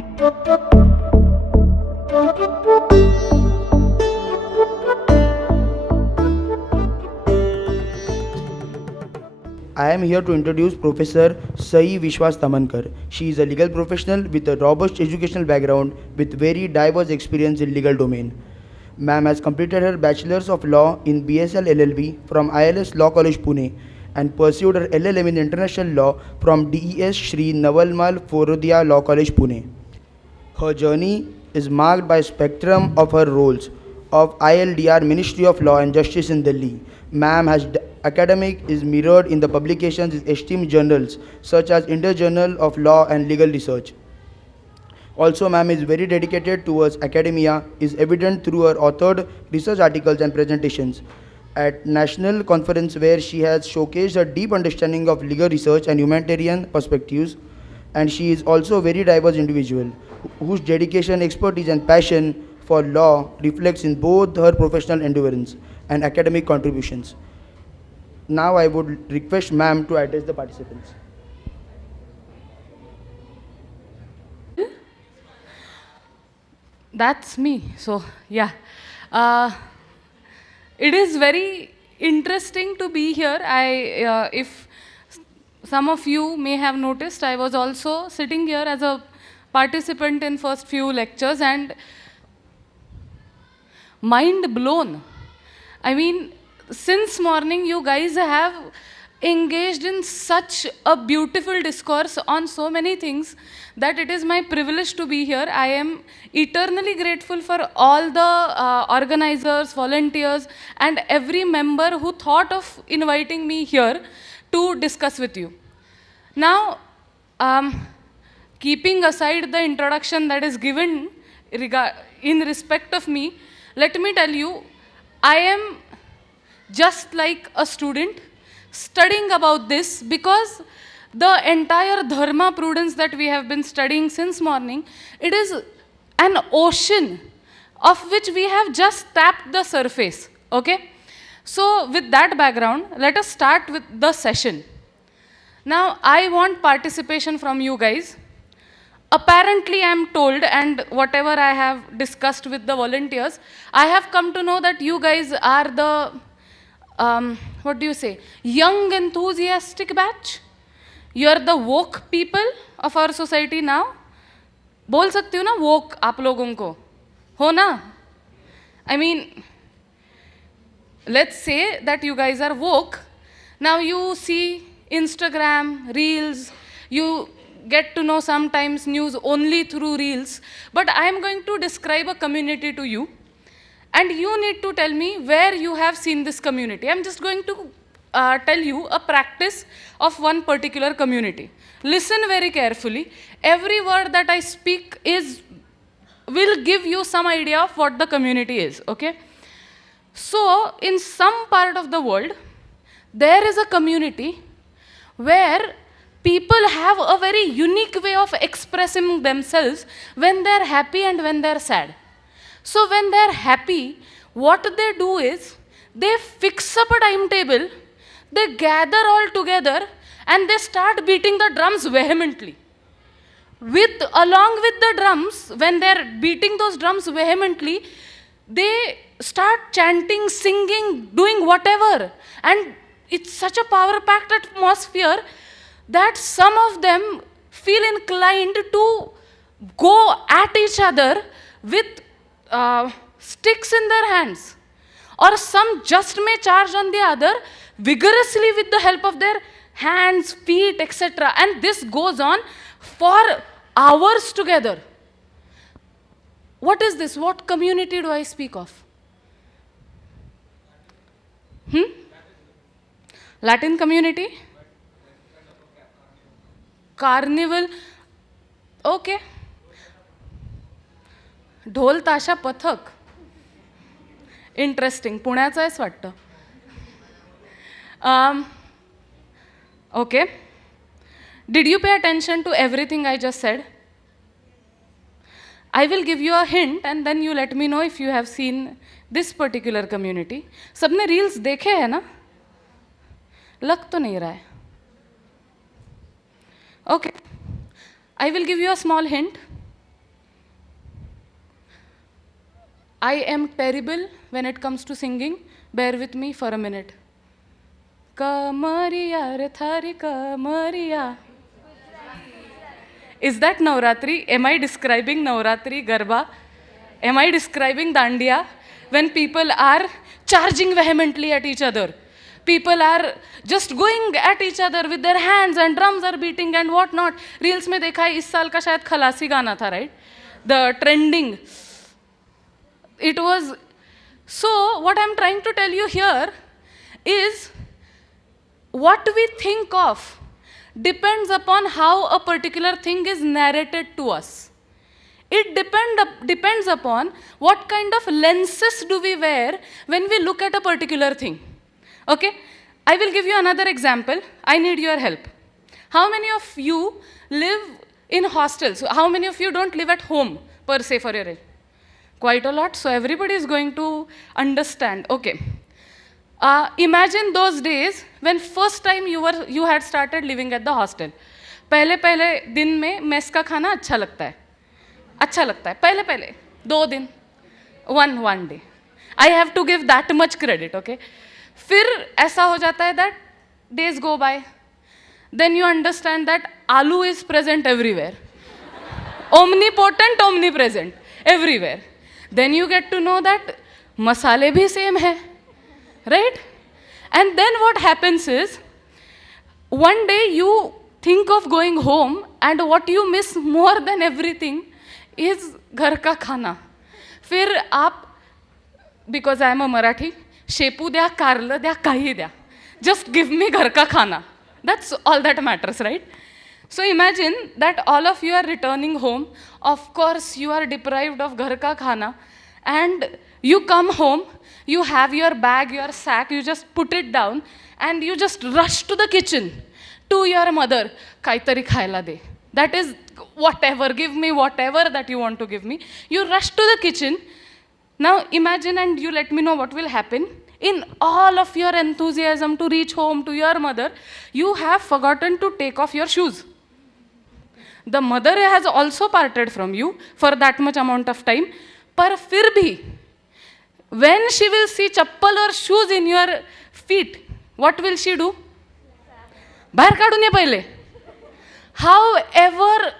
I am here to introduce Professor Saee Tamhankar. She is a legal professional with a robust educational background with very diverse experience in legal domain. Ma'am has completed her Bachelor's of Law in BSL LLB from ILS Law College Pune and pursued her LLM in International Law from DES Shri Navalmal Forodia Law College Pune. Her journey is marked by a spectrum of her roles of ILDR Ministry of Law and Justice in Delhi. Ma'am has academic is mirrored in the publications in esteemed journals such as Indian Journal of Law and Legal Research. Also, ma'am is very dedicated towards academia, is evident through her authored research articles and presentations at national conference where she has showcased her deep understanding of legal research and humanitarian perspectives. And she is also a very diverse individual whose dedication, expertise and passion for law reflects in both her professional endurance and academic contributions. Now I would request ma'am to address the participants. That's me. So, yeah. It is very interesting to be here. If some of you may have noticed, I was also sitting here as a participant in first few lectures and mind blown. I mean, since morning you guys have engaged in such a beautiful discourse on so many things that it is my privilege to be here. I am eternally grateful for all the organizers, volunteers, and every member who thought of inviting me here to discuss with you. Now, keeping aside the introduction that is given in respect of me, let me tell you, I am just like a student studying about this because the entire dharma prudence that we have been studying since morning, it is an ocean of which we have just tapped the surface, okay? So with that background, let us start with the session. Now, I want participation from you guys. Apparently, I am told, and whatever I have discussed with the volunteers, I have come to know that you guys are the what do you say, young enthusiastic batch. You are the woke people of our society now. बोल सकती हो ना woke आप लोगों को, हो ना? I mean, let's say that you guys are woke. Now you see Instagram, Reels, you get to know sometimes news only through Reels. But I am going to describe a community to you. And you need to tell me where you have seen this community. I'm just going to tell you a practice of one particular community. Listen very carefully. Every word that I speak will give you some idea of what the community is, okay? So, in some part of the world, there is a community where people have a very unique way of expressing themselves when they're happy and when they're sad. So when they're happy, what they do is, they fix up a timetable, they gather all together, and they start beating the drums vehemently. Along with the drums, when they're beating those drums vehemently, they start chanting, singing, doing whatever. And it's such a power-packed atmosphere that some of them feel inclined to go at each other with sticks in their hands, or some just may charge on the other vigorously with the help of their hands, feet, etc. And this goes on for hours together. What is this? What community do I speak of? Latin community? Carnival? Okay. ढोल ताशा पथक, interesting, पुण्याचं आहेच वाटतं. Okay. Did you pay attention to everything I just said? I will give you a hint and then you let me know if you have seen this particular community. सबने reels देखे हैं ना? लग तो नहीं रहा है. Okay. I will give you a small hint. I am terrible when it comes to singing. Bear with me for a minute. Kamariya re thari kamariya. Is that Navratri? Am I describing Navratri Garba? Am I describing Dandiya? When people are charging vehemently at each other. People are just going at each other with their hands and drums are beating and what not. Reels में देखा है इस साल का शायद खलासी गाना था, right? The trending. It was. So what I'm trying to tell you here is what we think of depends upon how a particular thing is narrated to us. It depends upon what kind of lenses do we wear when we look at a particular thing. Okay? I will give you another example. I need your help. How many of you live in hostels? How many of you don't live at home per se for your age? Quite a lot. So everybody is going to understand. Okay. Imagine those days when first time you had started living at the hostel. पहले दिन में mess का खाना अच्छा लगता है पहले 2 दिन one day. I have to give that much credit, okay? फिर ऐसा हो जाता है that days go by. Then you understand that aloo is present everywhere. Omnipotent, omnipresent, everywhere. Then you get to know that masale bhi same hai, right? And then what happens is, one day you think of going home and what you miss more than everything is घर का खाना. फिर आप, because I am a Marathi, शेपू द्या, कारलं द्या, काही द्या. Just give me घर का खाना. That's all that matters, right? So imagine that all of you are returning home. Of course, you are deprived of ghar ka khana. And you come home, you have your bag, your sack, you just put it down, and you just rush to the kitchen, to your mother, kaitari khaila de. That is whatever, give me whatever that you want to give me. You rush to the kitchen. Now imagine and you let me know what will happen. In all of your enthusiasm to reach home to your mother, you have forgotten to take off your shoes. The mother has also parted from you for that much amount of time. Par fir bhi, when she will see chappal or shoes in your feet, what will she do? Bahar kadun ye pehle. However,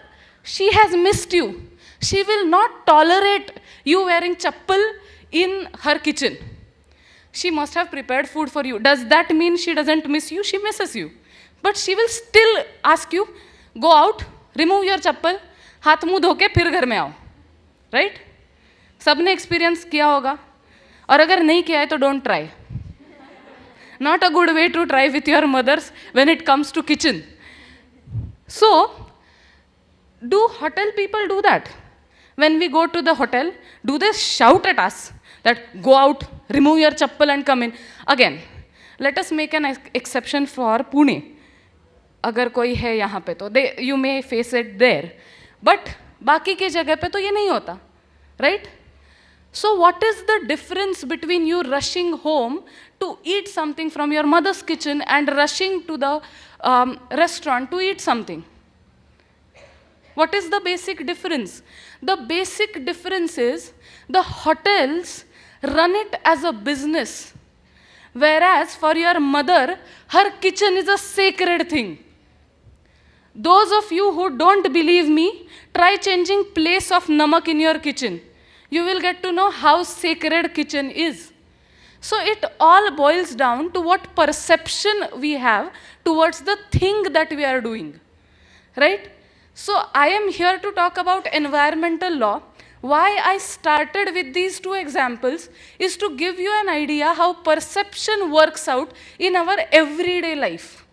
she has missed you. She will not tolerate you wearing chappal in her kitchen. She must have prepared food for you. Does that mean she doesn't miss you? She misses you. But she will still ask you, go out, remove your chappal, हाथ मुंह धो के फिर घर में आओ. Right? सबने experience किया होगा. और अगर नहीं किया है तो don't try. Not a good way to try with your mothers when it comes to kitchen. So, do hotel people do that? When we go to the hotel, do they shout at us that go out, remove your chappal and come in? Again, let us make an exception for Pune. अगर कोई है यहाँ पे तो you may face it there. But बाकी के जगह पे तो ये नहीं होता, right? So what is the difference between you rushing home to eat something from your mother's kitchen and rushing to the restaurant to eat something? What is the basic difference? The basic difference is the hotels run it as a business, whereas for your mother, her kitchen is a sacred thing. Those of you who don't believe me, try changing place of namak in your kitchen. You will get to know how sacred kitchen is. So it all boils down to what perception we have towards the thing that we are doing, right? So I am here to talk about environmental law. Why I started with these two examples is to give you an idea how perception works out in our everyday life.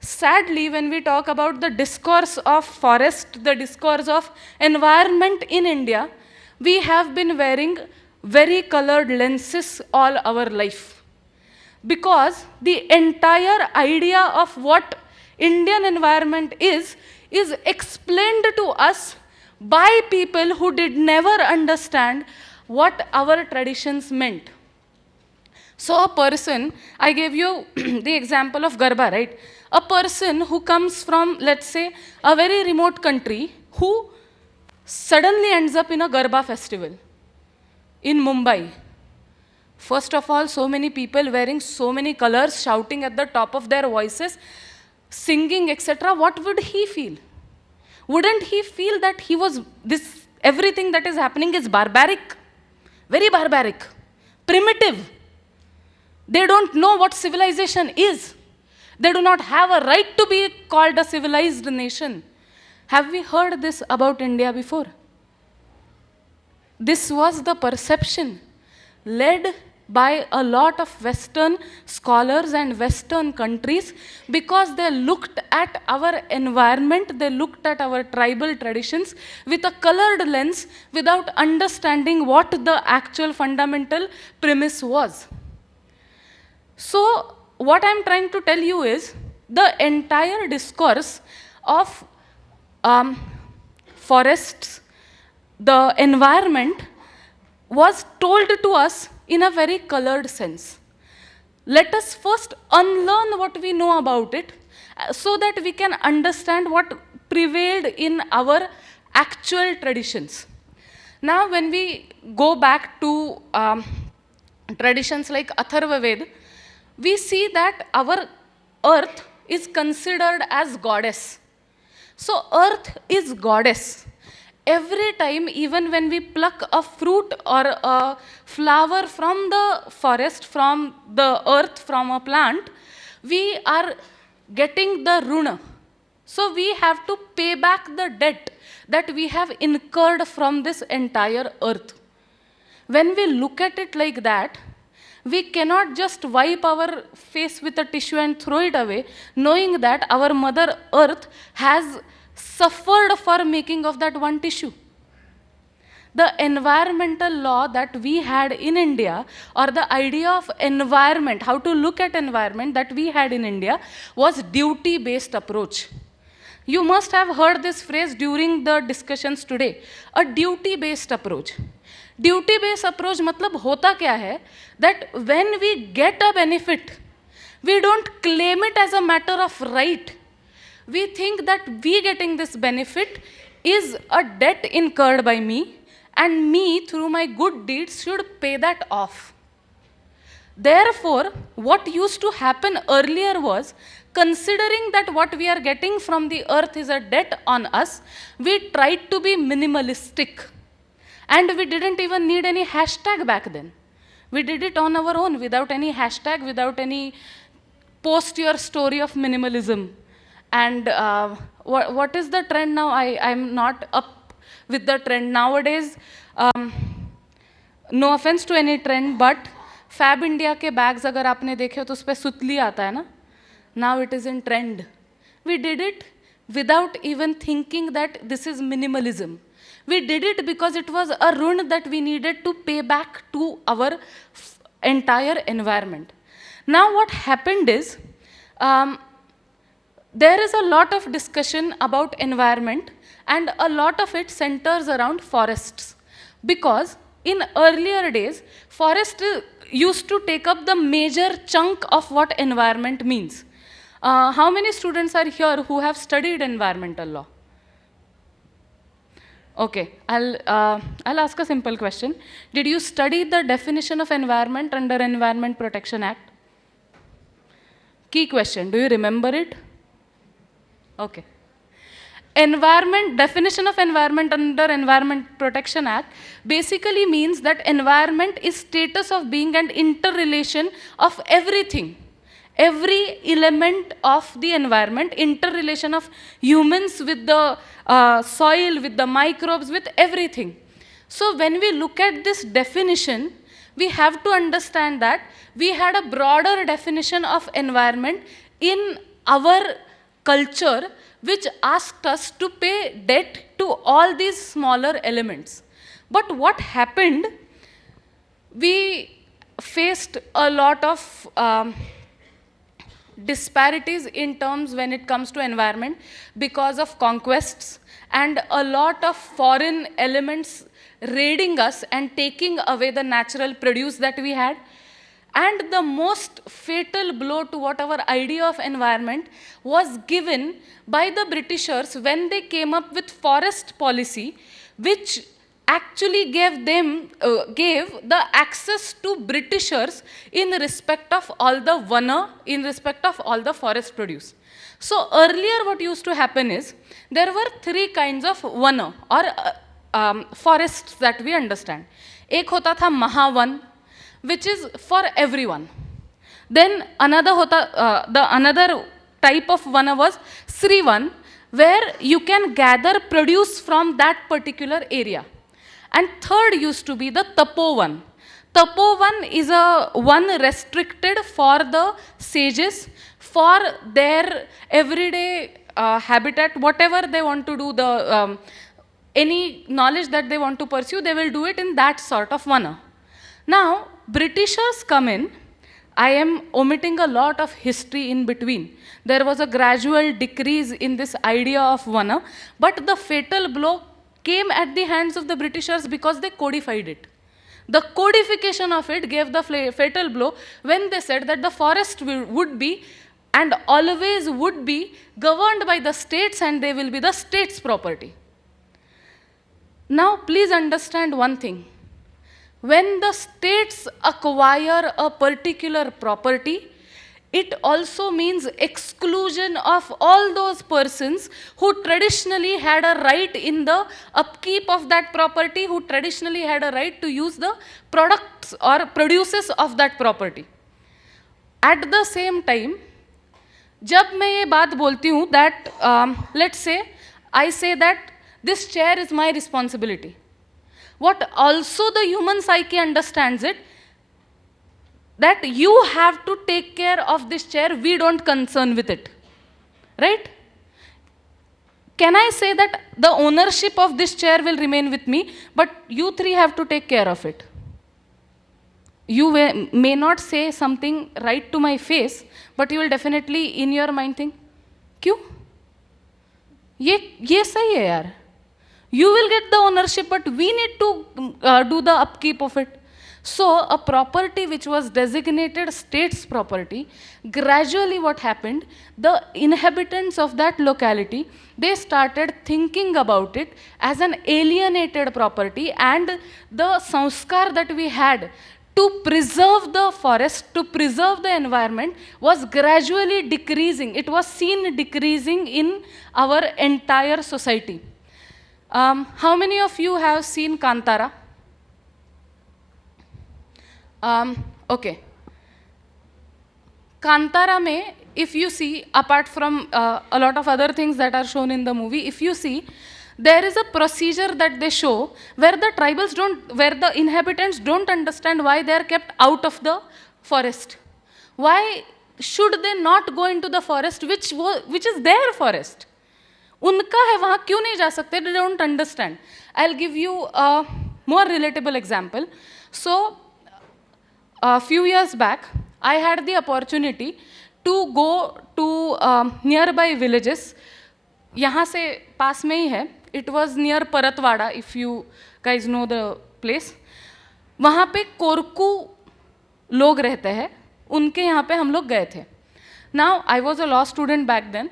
Sadly, when we talk about the discourse of forest, the discourse of environment in India, we have been wearing very colored lenses all our life. Because the entire idea of what Indian environment is explained to us by people who did never understand what our traditions meant. So a person, I gave you the example of Garba, right? A person who comes from, let's say, a very remote country, who suddenly ends up in a Garba festival. in Mumbai. First of all, so many people wearing so many colors, shouting at the top of their voices, singing, etc. What would he feel? Wouldn't he feel that everything that is happening is barbaric? Very barbaric, primitive. They don't know what civilization is. They do not have a right to be called a civilized nation. Have we heard this about India before? This was the perception led by a lot of Western scholars and Western countries, because they looked at our environment, they looked at our tribal traditions with a colored lens without understanding what the actual fundamental premise was. So, what I'm trying to tell you is the entire discourse of forests, the environment, was told to us in a very colored sense. Let us first unlearn what we know about it so that we can understand what prevailed in our actual traditions. Now, when we go back to traditions like Atharva Ved, we see that our earth is considered as goddess. So, earth is goddess. Every time, even when we pluck a fruit or a flower from the forest, from the earth, from a plant, we are getting the runa. So we have to pay back the debt that we have incurred from this entire earth. When we look at it like that, we cannot just wipe our face with a tissue and throw it away, knowing that our mother earth has suffered for making of that one tissue. The environmental law that we had in India, or the idea of environment, how to look at environment that we had in India, was duty-based approach. You must have heard this phrase during the discussions today, a duty-based approach. Duty-based approach matlab hota kya hai? That when we get a benefit, we don't claim it as a matter of right. We think that we getting this benefit is a debt incurred by me, and me, through my good deeds, should pay that off. Therefore, what used to happen earlier was, considering that what we are getting from the earth is a debt on us, we tried to be minimalistic. And we didn't even need any hashtag back then. We did it on our own, without any hashtag, without any post your story of minimalism. And what is the trend now? I'm not up with the trend. Nowadays, no offense to any trend, but Fab India के bags अगर आपने देखे तो उस पे सुतली आता है ना? Now it is in trend. We did it without even thinking that this is minimalism. We did it because it was a run that we needed to pay back to our entire environment. Now what happened is, there is a lot of discussion about environment, and a lot of it centers around forests. Because in earlier days, forest used to take up the major chunk of what environment means. How many students are here who have studied environmental law? Okay, I'll ask a simple question. Did you study the definition of environment under Environment Protection Act? Key question, do you remember it? Okay. Definition of environment under Environment Protection Act basically means that environment is status of being an interrelation of everything. Every element of the environment, interrelation of humans with the soil, with the microbes, with everything. So when we look at this definition, we have to understand that we had a broader definition of environment in our culture, which asked us to pay debt to all these smaller elements. But what happened? We faced a lot of disparities in terms when it comes to environment because of conquests and a lot of foreign elements raiding us and taking away the natural produce that we had. And the most fatal blow to whatever idea of environment was given by the Britishers when they came up with forest policy, which actually gave the access to Britishers in respect of all the vana, in respect of all the forest produce. So earlier what used to happen is, there were three kinds of vana or forests that we understand. Ek hota tha Mahavan, which is for everyone. Then another type of vana was Srivan, where you can gather produce from that particular area. And third used to be the Tapovan. Tapovan is a one restricted for the sages, for their everyday habitat, whatever they want to do, any knowledge that they want to pursue, they will do it in that sort of vana. Now, Britishers come in. I am omitting a lot of history in between. There was a gradual decrease in this idea of vana, but the fatal blow came at the hands of the Britishers because they codified it. The codification of it gave the fatal blow when they said that the forest would be and always would be governed by the states, and they will be the state's property. Now, please understand one thing. When the states acquire a particular property, it also means exclusion of all those persons who traditionally had a right in the upkeep of that property, who traditionally had a right to use the products or produces of that property. At the same time, जब मैं ये बात बोलती हूँ that let's say I say that this chair is my responsibility. What also the human psyche understands it, that you have to take care of this chair, we don't concern with it, right? Can I say that the ownership of this chair will remain with me, but you three have to take care of it? You may not say something right to my face, but you will definitely in your mind think, क्यों? ये सही है यार. You will get the ownership, but we need to do the upkeep of it. So a property which was designated state's property, gradually what happened, the inhabitants of that locality, they started thinking about it as an alienated property, and the sanskar that we had to preserve the forest, to preserve the environment, was gradually decreasing. It was seen decreasing in our entire society. How many of you have seen Kantara? Okay. Kantara mein, if you see, apart from a lot of other things that are shown in the movie, if you see, there is a procedure that they show where the tribals don't, where the inhabitants don't understand why they are kept out of the forest. Why should they not go into the forest, which is their forest? उनका है, वहाँ क्यों नहीं जा सकते? They don't understand. I'll give you a more relatable example. So, a few years back, I had the opportunity to go to nearby villages. यहाँ से पास में ही है. It was near Paratwada, if you guys know the place. वहाँ पे कोरकू लोग रहते हैं. उनके यहाँ पे हम लोग गए थे. Now, I was a law student back then.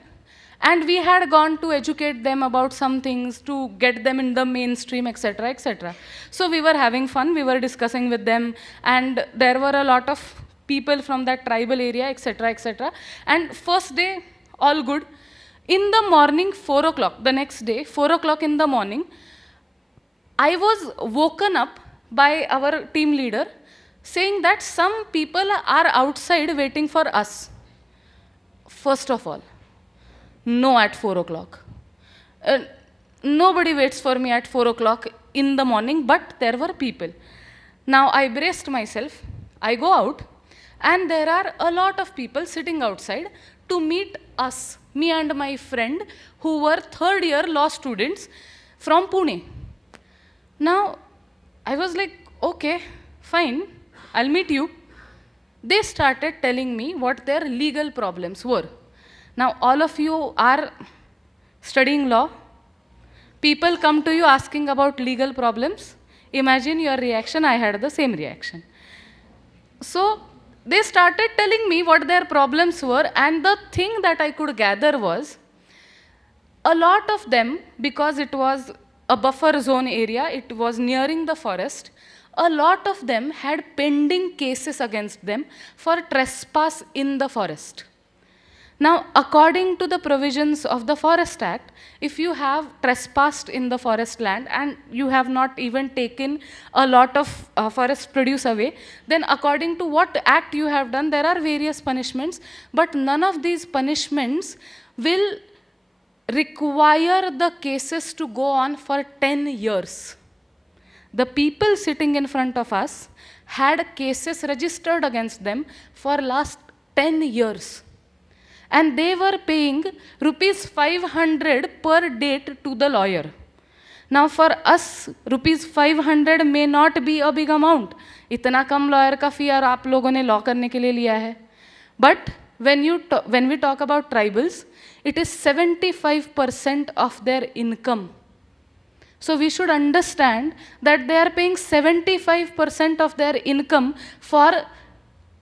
And we had gone to educate them about some things, to get them in the mainstream, etc., etc. So we were having fun, we were discussing with them, and there were a lot of people from that tribal area, etc., etc. And first day, all good. In the morning, 4 o'clock, the next day, 4 o'clock in the morning, I was woken up by our team leader saying that some people are outside waiting for us. First of all, no at 4 o'clock. Nobody waits for me at 4 o'clock in the morning, but there were people. Now I braced myself, I go out, and there are a lot of people sitting outside to meet us, me and my friend, who were third year law students from Pune. Now I was like, okay, fine, I'll meet you. They started telling me what their legal problems were. Now, all of you are studying law. People come to you asking about legal problems. Imagine your reaction. I had the same reaction. So, they started telling me what their problems were, and the thing that I could gather was, a lot of them, because it was a buffer zone area, it was nearing the forest. A lot of them had pending cases against them for trespass in the forest. Now, according to the provisions of the Forest Act, if you have trespassed in the forest land and you have not even taken a lot of forest produce away, then according to what act you have done, there are various punishments, but none of these punishments will require the cases to go on for 10 years. The people sitting in front of us had cases registered against them for last 10 years. And they were paying rupees 500 per date to the lawyer. Now for us, rupees 500 may not be a big amount. इतना कम lawyer का fee और आप लोगों ने law करने के लिए लिया है. But when we talk about tribals, it is 75% of their income. So we should understand that they are paying 75% of their income for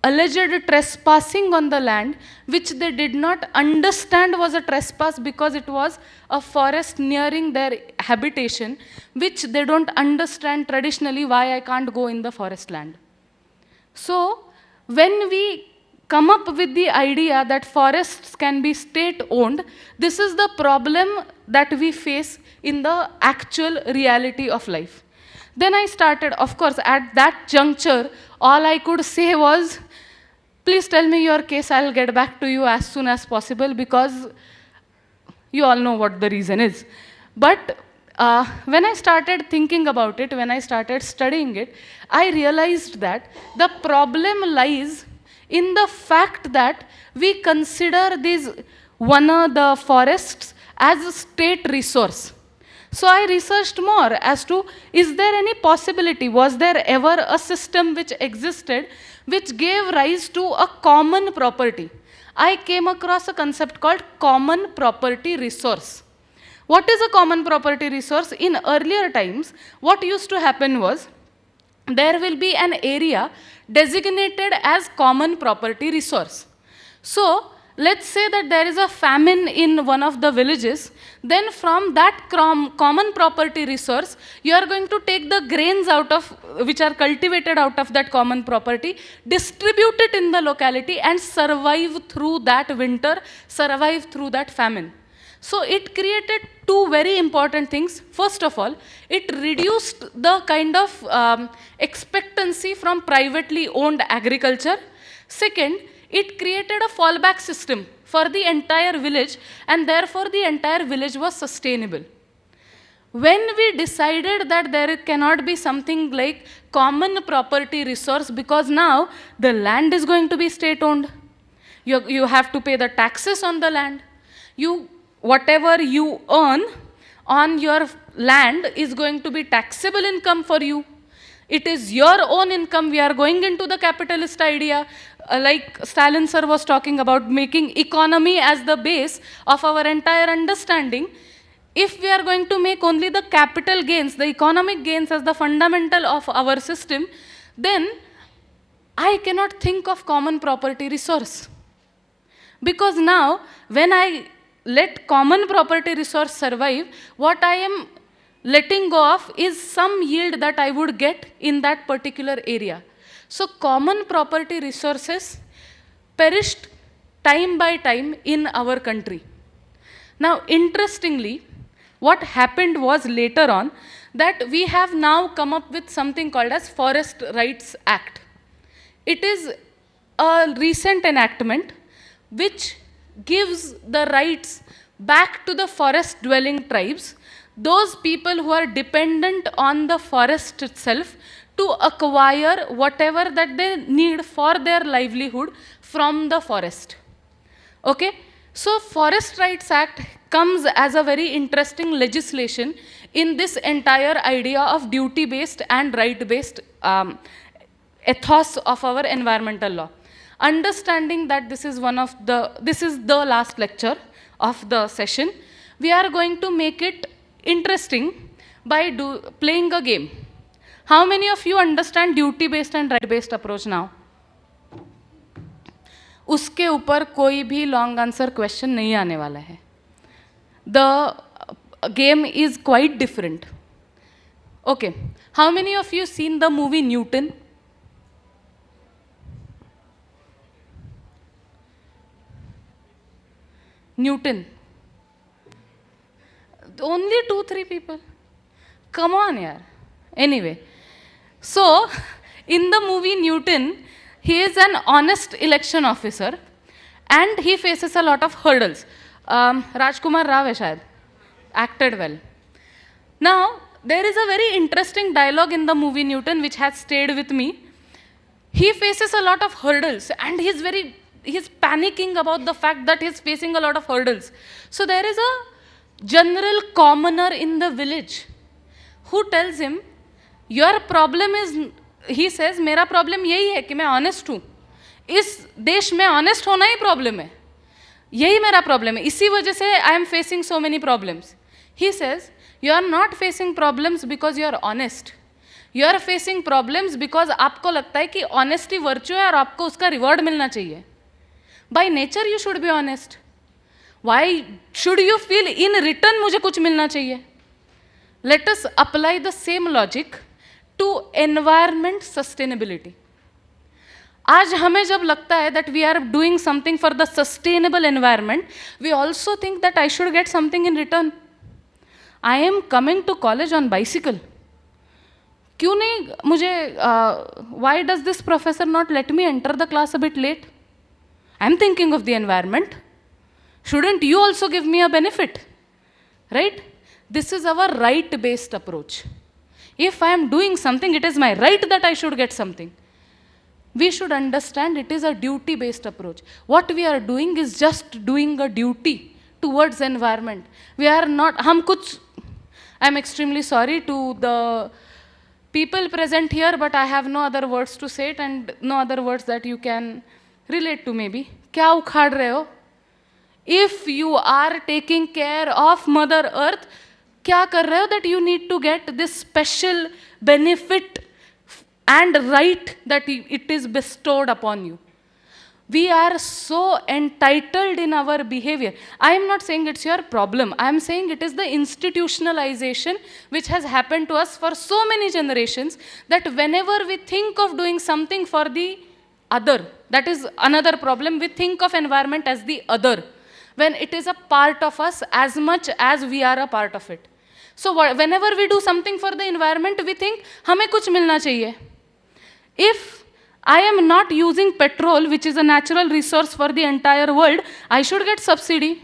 alleged trespassing on the land, which they did not understand was a trespass because it was a forest nearing their habitation, which they don't understand traditionally why I can't go in the forest land. So when we come up with the idea that forests can be state-owned, this is the problem that we face in the actual reality of life. Then I started, of course, at that juncture, all I could say was, please tell me your case, I'll get back to you as soon as possible, because you all know what the reason is. But when I started thinking about it, when I started studying it, I realized that the problem lies in the fact that we consider these the forests as a state resource. So I researched more as to, is there any possibility, was there ever a system which existed which gave rise to a common property? I came across a concept called common property resource. What is a common property resource? In earlier times, what used to happen was, there will be an area designated as common property resource. So let's say that there is a famine in one of the villages, then from that common property resource, you are going to take the grains out of, which are cultivated out of that common property, distribute it in the locality and survive through that winter, survive through that famine. So it created two very important things. First of all, it reduced the kind of expectancy from privately owned agriculture. Second, it created a fallback system for the entire village, and therefore the entire village was sustainable. When we decided that there cannot be something like common property resource, because now the land is going to be state-owned, you have to pay the taxes on the land. Whatever you earn on your land is going to be taxable income for you. It is your own income. We are going into the capitalist idea, like Stalin sir was talking about, making economy as the base of our entire understanding. If we are going to make only the capital gains, the economic gains as the fundamental of our system, then I cannot think of common property resource. Because now, when I let common property resource survive, what I am letting go of is some yield that I would get in that particular area. So common property resources perished time by time in our country. Now, interestingly, what happened was later on that we have now come up with something called as Forest Rights Act. It is a recent enactment which gives the rights back to the forest dwelling tribes, those people who are dependent on the forest itself, to acquire whatever that they need for their livelihood from the forest. Okay? So Forest Rights Act comes as a very interesting legislation in this entire idea of duty-based and right-based ethos of our environmental law. Understanding that this is the last lecture of the session, we are going to make it interesting by playing a game. How many of you understand duty-based and right-based approach now? उसके ऊपर कोई भी long answer question नहीं आने वाला है. game is quite different. Okay, how many of you seen the movie Newton? Newton. Only 2-3 people. Come on, yaar. Anyway, so in the movie Newton, he is an honest election officer and he faces a lot of hurdles. Rajkumar Rao hai shayad, acted well. Now, there is a very interesting dialogue in the movie Newton which has stayed with me. He faces a lot of hurdles and he's panicking about the fact that he's facing a lot of hurdles. So there is a general commoner in the village who tells him, your problem is, he says, मेरा problem यही है कि मैं honest हूँ. इस देश में honest होना ही problem है. यही मेरा problem है. इसी वजह से I am facing so many problems. He says, you are not facing problems because you are honest. You are facing problems because आपको लगता है कि honesty virtue है और आपको उसका reward मिलना चाहिए. By nature you should be honest. Why should you feel in return मुझे कुछ मिलना चाहिए? Let us apply the same logic to environment sustainability. आज हमें जब लगता है that we are doing something for the sustainable environment, we also think that I should get something in return. I am coming to college on bicycle. क्यों नहीं मुझे why does this professor not let me enter the class a bit late? I am thinking of the environment. Shouldn't you also give me a benefit? Right? This is our right-based approach. If I am doing something, it is my right that I should get something. We should understand it is a duty-based approach. What we are doing is just doing a duty towards environment. We are not, I am extremely sorry to the people present here, but I have no other words to say it and no other words that you can relate to maybe. क्या उखाड़ रहे हो? If you are taking care of Mother Earth, क्या कर रहे हो that you need to get this special benefit and right that it is bestowed upon you? We are so entitled in our behavior. I am not saying it's your problem. I am saying it is the institutionalization which has happened to us for so many generations that whenever we think of doing something for the other, that is another problem, we think of environment as the other, when it is a part of us as much as we are a part of it. So whenever we do something for the environment, we think, हमें कुछ मिलना चाहिए. If I am not using petrol, which is a natural resource for the entire world, I should get subsidy.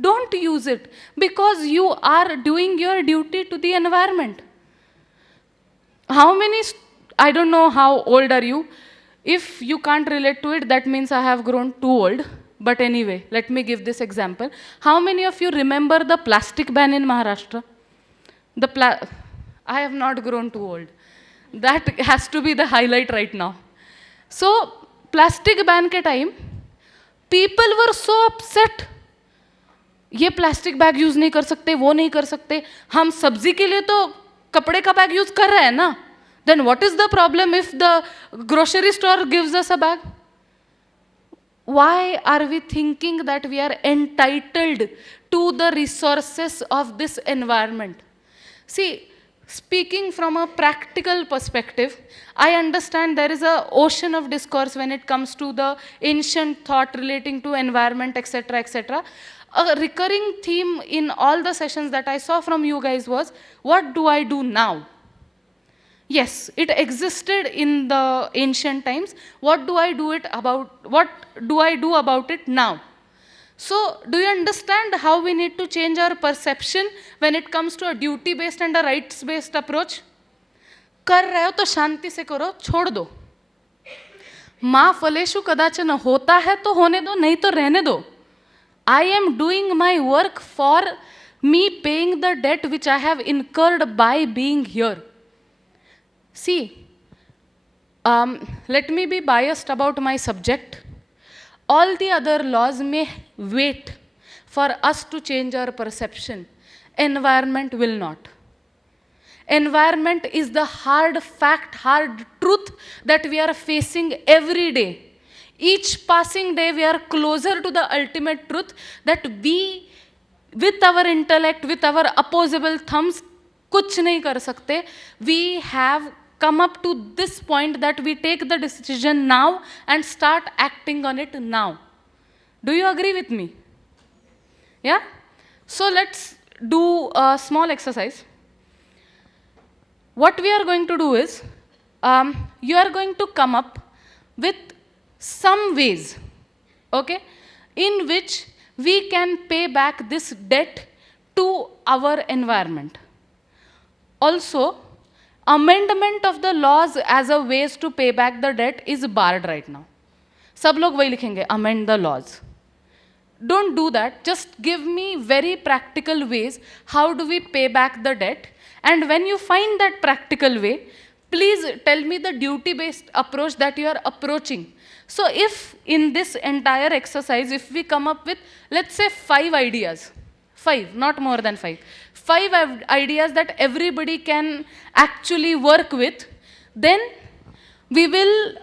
Don't use it because you are doing your duty to the environment. How many, I don't know how old are you. If you can't relate to it, that means I have grown too old. But anyway, let me give this example. How many of you remember the plastic ban in Maharashtra? I have not grown too old. That has to be the highlight right now. So, plastic ban ke time, people were so upset. ये plastic bag use नहीं कर सकते, वो नहीं कर सकते. हम सब्जी के लिए तो कपड़े का bag use कर रहे हैं ना? Then what is the problem if the grocery store gives us a bag? Why are we thinking that we are entitled to the resources of this environment? See, speaking from a practical perspective, I understand there is an ocean of discourse when it comes to the ancient thought relating to environment, etc., etc. A recurring theme in all the sessions that I saw from you guys was, what do I do now? Yes, it existed in the ancient times. What do I do about it now? So, do you understand how we need to change our perception when it comes to a duty-based and a rights-based approach? कर रहे हो तो शांति से करो, छोड़ दो. माँ फलेशु कदाचन होता है तो होने दो, नहीं तो रहने दो. I am doing my work for me paying the debt which I have incurred by being here. See, let me be biased about my subject. All the other laws may wait for us to change our perception. Environment will not. Environment is the hard fact, hard truth that we are facing every day. Each passing day we are closer to the ultimate truth that we with our intellect, with our opposable thumbs, कुछ नहीं कर सकते. We have come up to this point that we take the decision now and start acting on it now. Do you agree with me? Yeah? So let's do a small exercise. What we are going to do is, you are going to come up with some ways, okay, in which we can pay back this debt to our environment. Also, amendment of the laws as a ways to pay back the debt is barred right now. सब लोग वही लिखेंगे, amend the laws. Don't do that. Just give me very practical ways. How do we pay back the debt? And when you find that practical way, please tell me the duty-based approach that you are approaching. So if in this entire exercise, if we come up with, let's say 5 ideas, 5, not more than 5, 5 ideas that everybody can actually work with, then we will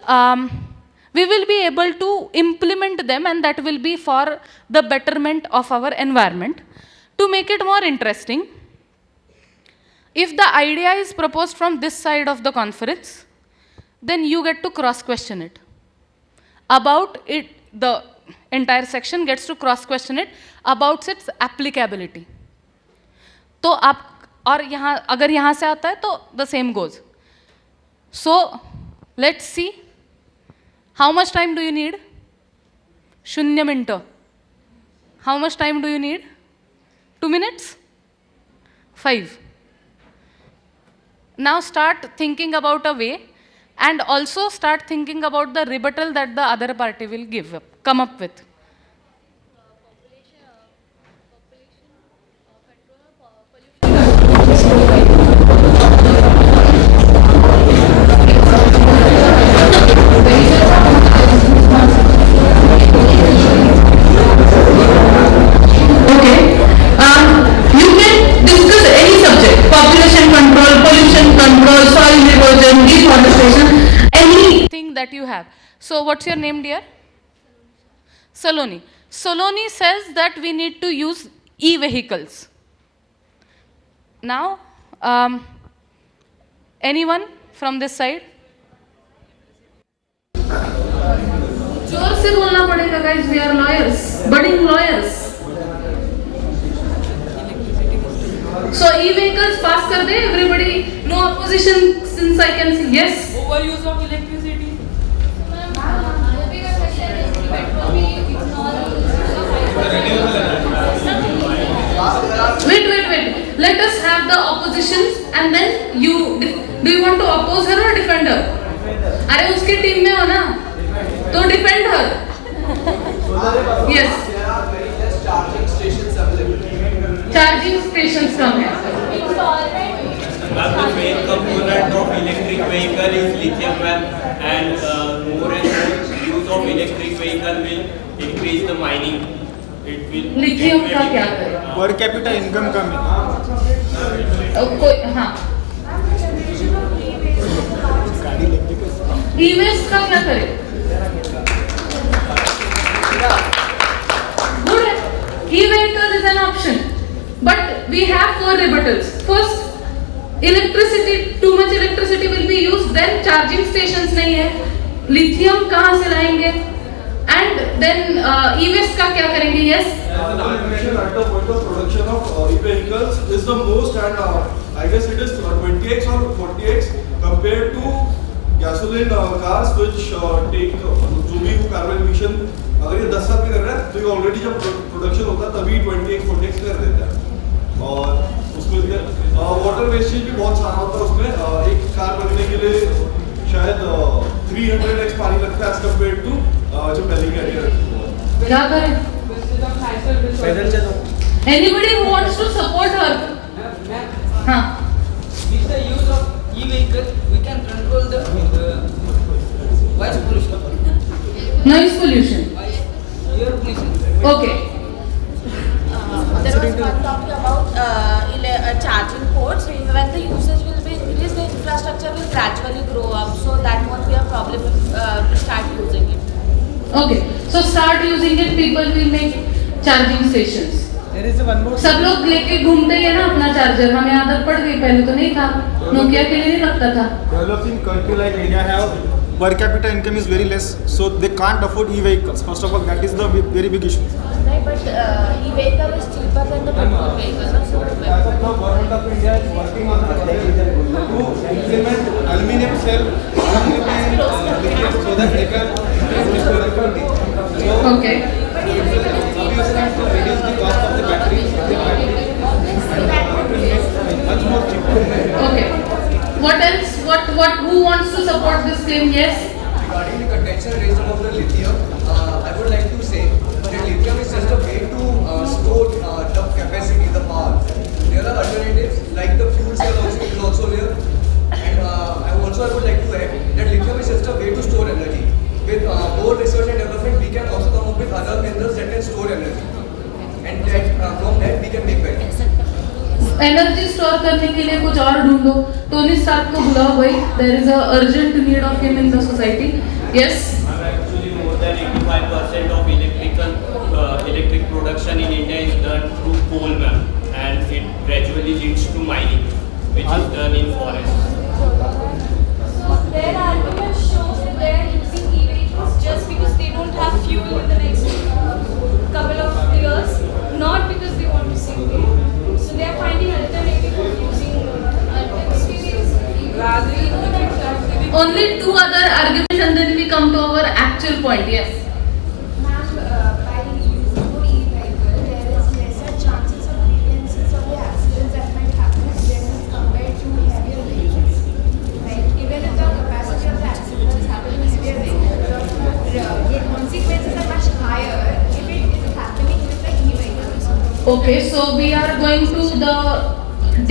be able to implement them, and that will be for the betterment of our environment. To make it more interesting, if the idea is proposed from this side of the conference, then you get to cross-question it. About it, the entire section gets to cross-question it about its applicability. तो आप, और यहाँ, अगर यहाँ से आता है तो the same goes. So, let's see. How much time do you need? 0 minute. How much time do you need? 2 minutes? 5. Now start thinking about a way, and also start thinking about the rebuttal that the other party will come up with. That you have. So what's your name, dear? Saloni. Saloni says that we need to use e-vehicles. Now, anyone from this side? जोर से बोलना पड़ेगा, guys. We are lawyers, budding lawyers. So e-vehicles pass कर दे, everybody. No opposition, since I can see yes. Overuse of electricity. Wait. Let us have the oppositions, and then you. Do you want to oppose her or defend her? अरे उसके team में हो ना, तो defend her. Yes. Charging stations come here. The main component of electric vehicle is lithium, and more and more use of electric vehicle will increase the mining. It will. Lithium का क्या करेगा? Per capita income कम है. हाँ. E-waste का क्या करेगा? Good. E-vehicle is an option, but we have 4 rebuttals. First, electricity, too much electricity will be used. Then charging stations नहीं है. Lithium कहाँ से लाएंगे? And then e-waste का क्या करेंगे? Yes. At the point of production of e-vehicles is the most, and I guess it is 20x or 40x compared to gasoline cars which take जो भी वो कार्बन एमिशन, अगर ये 10 साल में कर रहा है तो ये ऑलरेडी जब प्रोडक्शन होता है तभी 20x 40x कर देता है. और उसमें वाटर वेस्टेज भी बहुत सारा होता है. उसमें एक कार बनने के लिए शायद 300x पानी लगता है as compared to जो पहले के एरिया. क्या करें? पैदल चलो. Anybody who wants to support her? हाँ. With the use of e-vehicle, we can control the voice pollution. Noise pollution. Air pollution. Okay. There was one topic about charging ports. When the usage will be increased, the infrastructure will gradually grow up. So that won't be a problem if we start using it. Okay. So start using it. People will make charging stations. There is one more. सब लोग लेके घूमते ही है ना अपना charger, हमें आदत पड़ गई, पहले तो नहीं था, नोकिया के लिए नहीं लगता था. Developing country like India have per capita income is very less, so they can't afford e-vehicles. First of all, that is the very big issue. Right, but e-vehicle is cheaper than the petrol vehicle. So As of now, government of India is working on the project to implement aluminum cell so that they can increase the productivity. So Okay. obviously to reduce the cost of the batteries, much more cheaper. Okay. What else? What? Who wants to support this claim? Yes. Regarding the contention raised about the lithium, I would like to say that lithium is just a way to store the capacity, the power. There are alternatives like the fuel cell also is also there, and I would like to add that lithium is just a way to store energy. With more research and development, we can also come up with other methods that can store energy, and that from that we can make batteries. Energy store करने के लिए कुछ और ढूंढो. Tony Stark को बुलाओ भाई. There is a urgent need of him in the society. Yes. Actually, more than 85% of electric production in India is done through coal, ma'am, and it gradually leads to mining, which is done in forests. So their argument shows that they are using e-vehicles just because they don't have fuel in the next couple of years, not because they want to save fuel. So they are finding alternative of using Only two other arguments and then we come to our actual point. Yes. Ma'am, by using more e-vehicle, there is lesser chances of prevalences of the accidents that might happen when compared to heavier vehicles. Like even if the capacity of the accident is happening in heavier vehicles, the consequences are much higher if it is happening with the e-vehicles. Okay, so we are going to the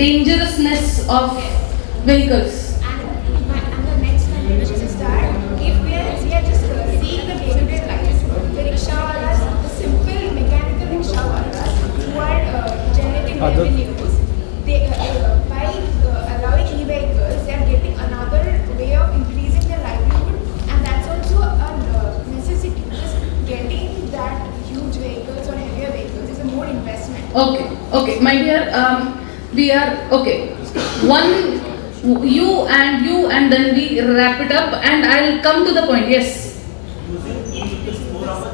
dangerousness of vehicles. And the next condition is that if we are just seeing the day-to-day life, the rickshawalas, the simple mechanical rickshawalas who are generating revenues, they by allowing e-vehicles, they are getting another way of increasing their livelihood, and that's also a necessity. Just getting that huge vehicles or heavier vehicles is a more investment. Okay, my dear, we are okay. One, you and then we wrap it up, and I'll come to the point. Yes. Using e-vehicles is more of a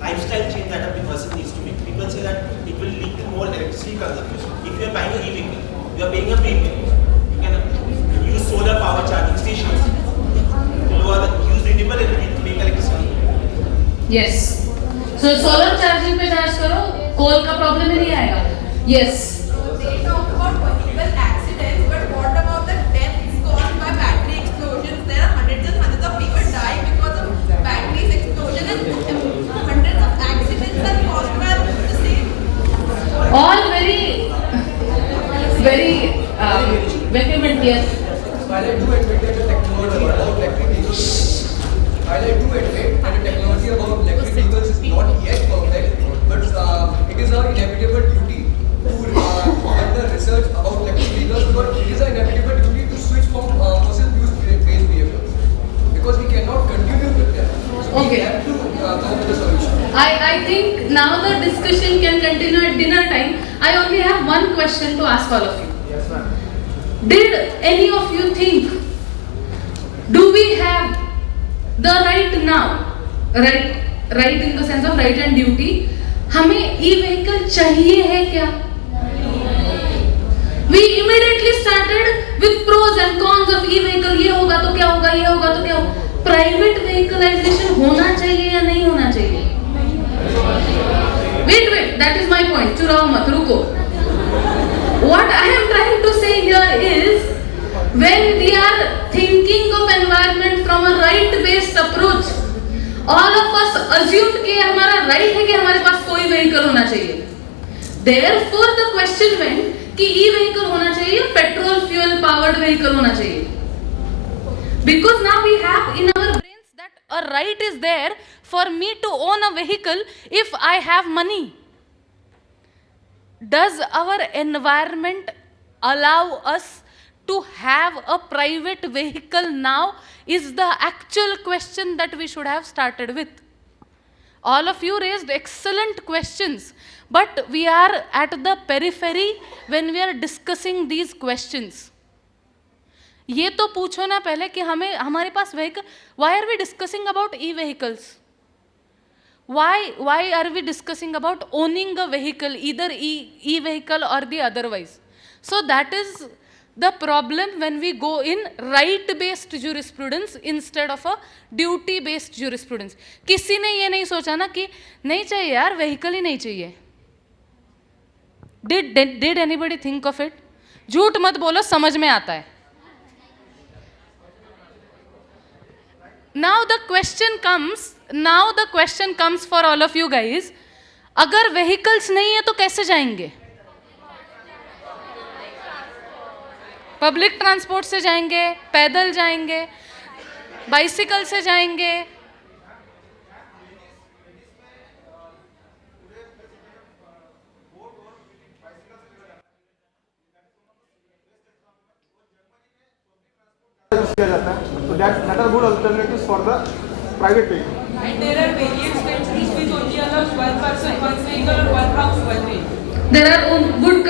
lifestyle change that a person needs to make. People say that it will lead to more electricity consumption. If you are buying an e-vehicle, you are paying a premium. You can use solar power charging stations to use renewable energy to make electricity. Yes. So solar charging पे charge करो, कोल का problem ही नहीं आएगा. Yes. They talk about vehicle accidents, but what about the deaths caused by battery explosions? There are hundreds and hundreds of people dying because of batteries explosion, and hundreds of accidents are caused by the same. All very vehement. Yes. While I do admit that the technology about electric vehicles, while I do admit that the technology about electric vehicles is not yet perfect, but it is our inevitable duty to get the research about electric vehicles, because it is our inevitable duty to switch from fossil fuel-based vehicles, because we cannot continue with them. So we have to come up with a solution. I think now the discussion can continue at dinner time. I only have one question to ask all of you. Yes, ma'am. Did any of you think, do we have the right now, right in the sense of right and duty, हमें e-vehicle चाहिए है क्या? We immediately started with pros and cons of e-vehicle. ये होगा तो क्या होगा, ये होगा तो क्या होगा. Private vehicleization होना चाहिए या नहीं होना चाहिए? Wait, that is my point. चुराओ मत, रुको. What I am trying to say here is, when we are thinking of environment from a right-based approach, all of us assumed कि हमारा right है कि हमारे पास कोई vehicle होना चाहिए. Therefore, the question went कि e-vehicle होना चाहिए, petrol fuel powered vehicle होना चाहिए. Because now we have in our brains that a right is there for me to own a vehicle if I have money. Does our environment allow us to have a private vehicle now is the actual question that we should have started with. All of you raised excellent questions, but we are at the periphery when we are discussing these questions. ये तो पूछो ना पहले कि हमें हमारे पास vehicle, why are we discussing about e-vehicles? Why are we discussing about owning a vehicle, either e-vehicle or the otherwise? So that is the problem when we go in right-based jurisprudence instead of a duty-based jurisprudence. किसी ने ये नहीं सोचा ना कि नहीं चाहिए यार, vehicle ही नहीं चाहिए. Did anybody think of it? झूठ मत बोलो, समझ में आता है. Now the question comes for all of you guys. अगर vehicles नहीं है तो कैसे जाएंगे? पब्लिक ट्रांसपोर्ट से जाएंगे, पैदल जाएंगे, बाइसिकल से जाएंगे. किया जाता है. So that are good alternatives for the private vehicle. And there are various countries which only allows one person, one vehicle, or one house, one vehicle. There are good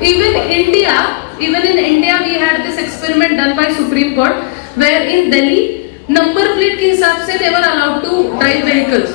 even in India we had this experiment done by Supreme Court where in Delhi number plate के हिसाब से they were allowed to drive vehicles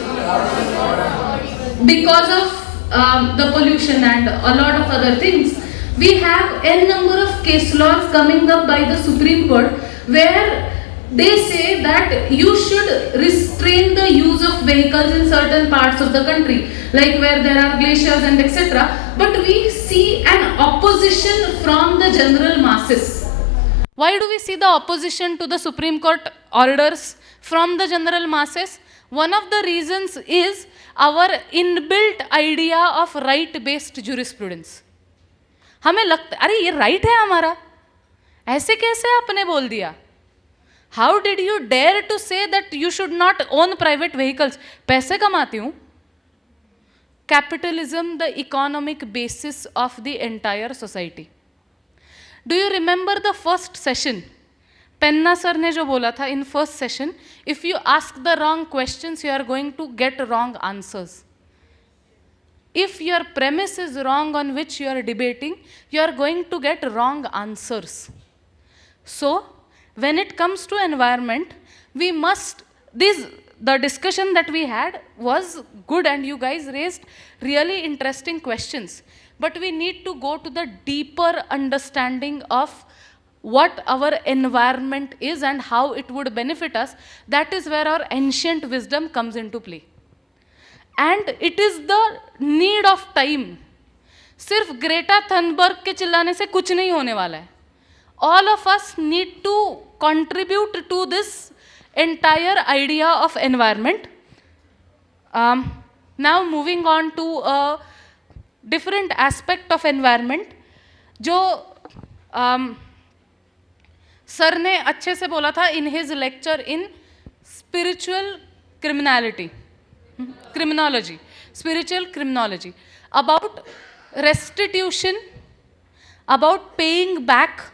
because of the pollution and a lot of other things. We have n number of case laws coming up by the Supreme Court where they say that you should restrain the use of vehicles in certain parts of the country, like where there are glaciers and etc. But we see an opposition from the general masses. Why do we see the opposition to the Supreme Court orders from the general masses? One of the reasons is our inbuilt idea of right-based jurisprudence. हमें लगता अरे ये right है हमारा, ऐसे कैसे आपने बोल दिया? How did you dare to say that you should not own private vehicles? पैसे कमाती हूँ. Capitalism, the economic basis of the entire society. Do you remember the first session? Penna sir ने जो बोला था in first session, if you ask the wrong questions, you are going to get wrong answers. If your premise is wrong on which you are debating, you are going to get wrong answers. So, when it comes to environment, we must, the discussion that we had was good and you guys raised really interesting questions. But we need to go to the deeper understanding of what our environment is and how it would benefit us. That is where our ancient wisdom comes into play. And it is the need of time. सिर्फ Greta Thunberg के चिल्लाने से कुछ नहीं होने वाला है. All of us need to contribute to this entire idea of environment. Now moving on to a different aspect of environment, जो सर ने अच्छे से बोला था in his lecture in spiritual criminology, spiritual criminology, about restitution, about paying back,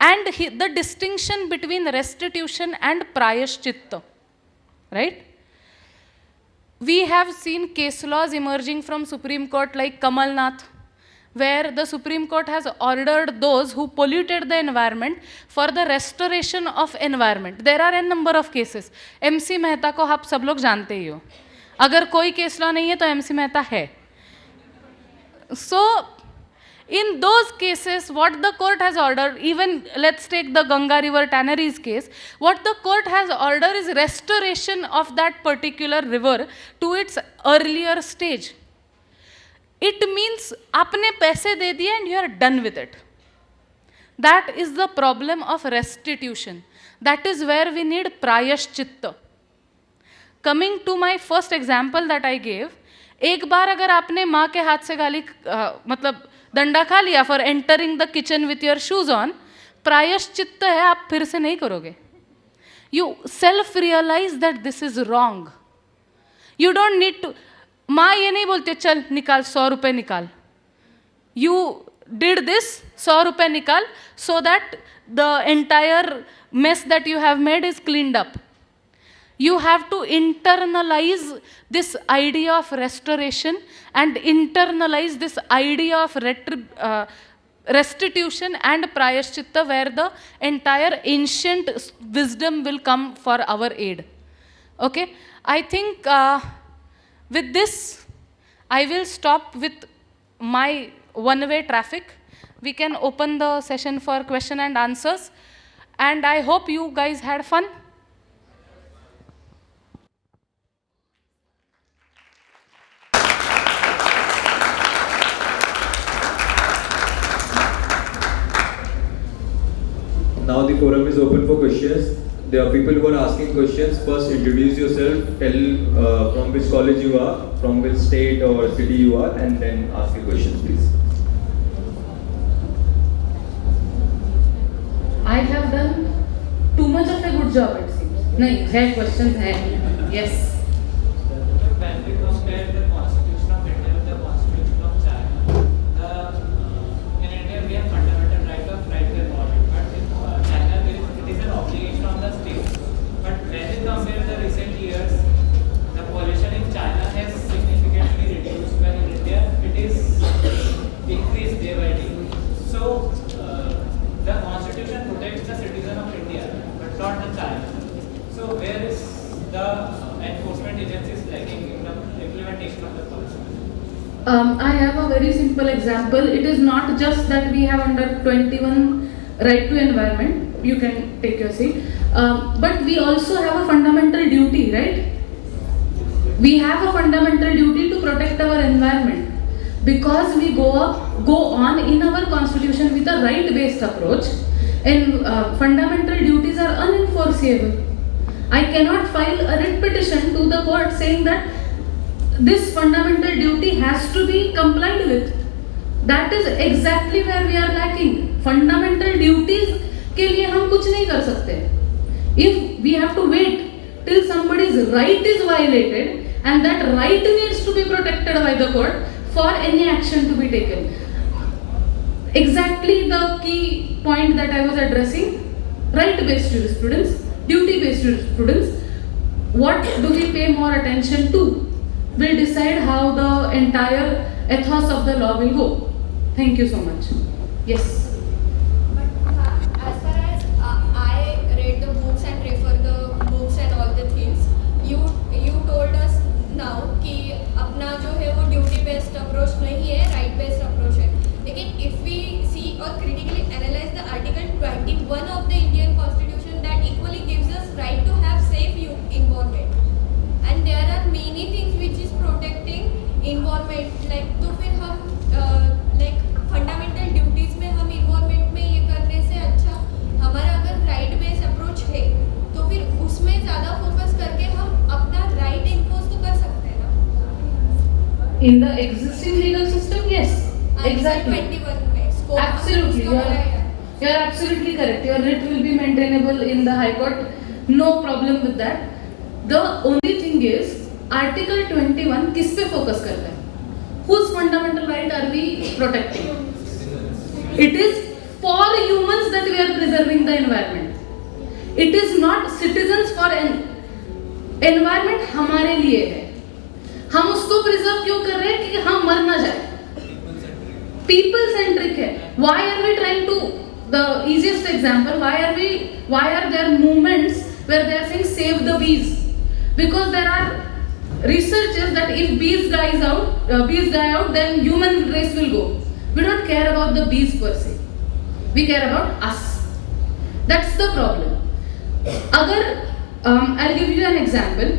and the distinction between restitution and prayashchitta, right? We have seen case laws emerging from Supreme Court like Kamal Nath, where the Supreme Court has ordered those who polluted the environment for the restoration of environment. There are n number of cases. MC Mehta को आप सब लोग जानते ही हो. अगर कोई case law नहीं है तो MC Mehta है. So, in those cases, what the court has ordered, even let's take the Ganga River Tanneries case, what the court has ordered is restoration of that particular river to its earlier stage. It means आपने पैसे दे दिए and you are done with it. That is the problem of restitution. That is where we need prayashchitta. Coming to my first example that I gave, एक बार अगर आपने माँ के हाथ से गाली मतलब दंडा खा लिया for entering the kitchen with your shoes on, प्रायश्चित्त है, आप फिर से नहीं करोगे. You self-realize that this is wrong. You don't need to. माँ ये नहीं बोलती चल निकाल 100 रुपए निकाल. You did this, 100 रुपए निकाल, so that the entire mess that you have made is cleaned up. You have to internalize this idea of restoration and internalize this idea of restitution and prayashchitta, where the entire ancient wisdom will come for our aid. Okay? I think with this, I will stop with my one-way traffic. We can open the session for question and answers. And I hope you guys had fun. Now the forum is open for questions. There are people who are asking questions. First, introduce yourself, tell from which college you are, from which state or city you are, and then ask your questions, please. I have done too much of a good job, it seems. No, hai questions hai. Yes. When we compare the Constitution of India with the Constitution of China, in India we have fundamental right of right to environment, but in China it is an obligation on the state. But when we compare the recent years, the pollution in China has significantly reduced, while in India it is increased day by day. So the Constitution protects the citizen of India, but not the China. So where is the enforcement agencies lacking in the implementation of the policy? I have a very simple example. It is not just that we have under 21 right to environment. You can take your seat. But we also have a fundamental duty, right? We have a fundamental duty to protect our environment. Because we go on in our constitution with a right-based approach, and fundamental duties are unenforceable. I cannot file a writ petition to the court saying that this fundamental duty has to be complied with. That is exactly where we are lacking. Fundamental duties के लिए हम कुछ नहीं कर सकते. If we have to wait till somebody's right is violated, and that right needs to be protected by the court for any action to be taken. Exactly the key point that I was addressing, right-based jurisprudence, duty-based jurisprudence, what do we pay more attention to will decide how the entire ethos of the law will go. Thank you so much. Yes. But as far as I read the books and refer the books and all the things, you told us now कि अपना जो है वो duty based approach नहीं है, right based approach है. लेकिन if we see or critically analyze the article 21 of the Indian Constitution, that equally gives us right to have safe environment, and there are many things which is protecting environment. Like तो फिर हम like fundamental duties में हम environment में ये करने से अच्छा हमारा अगर right based approach है तो फिर उसमें ज़्यादा फोकस करके हम अपना right enforce तो कर सकते हैं ना. In the existing legal system, yes. Exactly. 21 में scope. Absolutely. You are absolutely correct. Your writ will be maintainable in the High Court. No problem with that. The only thing is, Article 21 किस पे focus करता है? Whose fundamental right are we protecting? It is for humans that we are preserving the environment. It is not citizens for environment हमारे लिए है. हम उसको preserve क्यों कर रहे हैं कि हम मर ना जाए. People centric है. Why are we trying to, the easiest example, why are there movements where they are saying save the bees? Because there are researchers that if bees die out, then human race will go. We don't care about the bees per se. We care about us. That's the problem. I'll give you an example.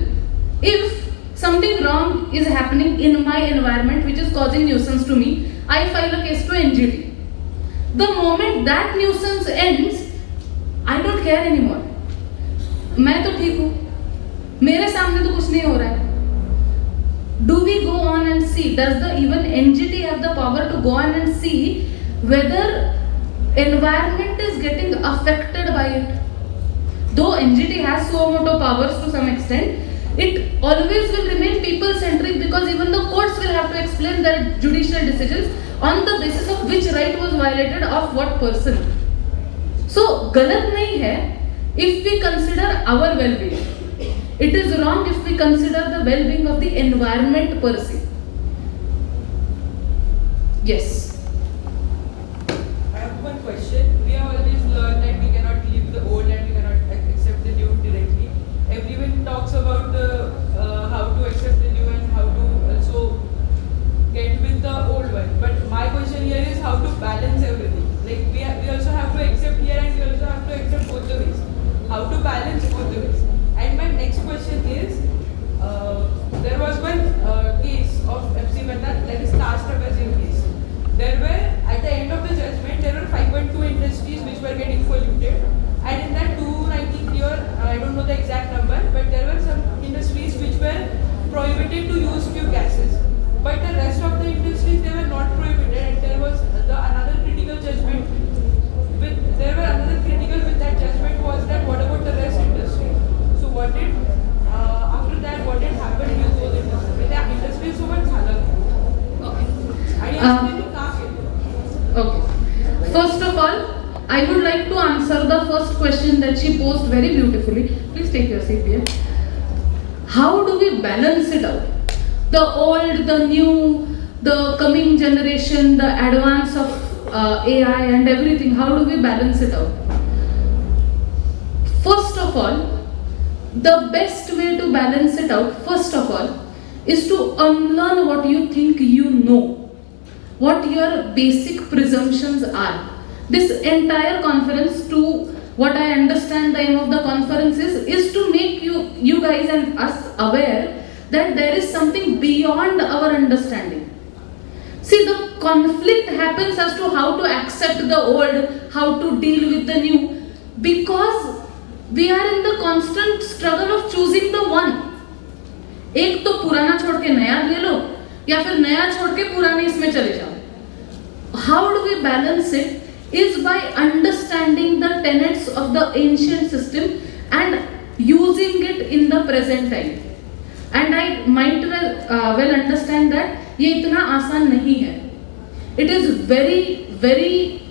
If something wrong is happening in my environment which is causing nuisance to me, I file a case to NGT. The moment that nuisance ends, I don't care anymore. मैं तो ठीक हूँ. मेरे सामने तो कुछ नहीं हो रहा है. Do we go on and see? Does the even NGT have the power to go on and see whether environment is getting affected by it? Though NGT has suo motu powers to some extent, it always will remain people-centric because even the courts will have to explain their judicial decisions on the basis of which right was violated of what person. So, गलत नहीं है if we consider our well-being. It is wrong if we consider the well-being of the environment per se. Yes. I have one question. We have always learned that we cannot leave the old and we cannot accept the new directly. Everyone talks about how to accept the new and how to also get with the old one. But my question here is how to balance everything. Like we also have to accept here and we also have to accept both the ways. How to balance both the ways. And my next question is, there was one case of FC Banda, like a star stabilizing case. There were, at the end of the judgment, there were 5.2 industries which were getting polluted. And in that 293, or I don't know the exact number, but there were some industries which were prohibited to use few gases. But the rest of the industries, they were not prohibited. And there was another critical judgment. There were another critical with that judgment was that what about the rest industry? So what did, after that, what did happen with those industries? With the industry, so much halal. Okay. Okay. First of all, I would like to answer the first question that she posed very beautifully. Please take your seat here. How do we balance it out? The old, the new, the coming generation, the advance of AI and everything, how do we balance it out? First of all, the best way to balance it out, first of all, is to unlearn what you think you know, what your basic presumptions are. This entire conference, to what I understand the aim of the conference is to make you guys and us aware that there is something beyond our understanding. See, the conflict happens as to how to accept the old, how to deal with the new, because we are in the constant struggle of choosing the one. एक तो पुराना छोड़ के नया ले लो, या फिर नया छोड़ के पुराने इसमें चले जाओ. How do we balance it? Is by understanding the tenets of the ancient system and using it in the present time. And I might well understand that ये इतना आसान नहीं है. It is very, very,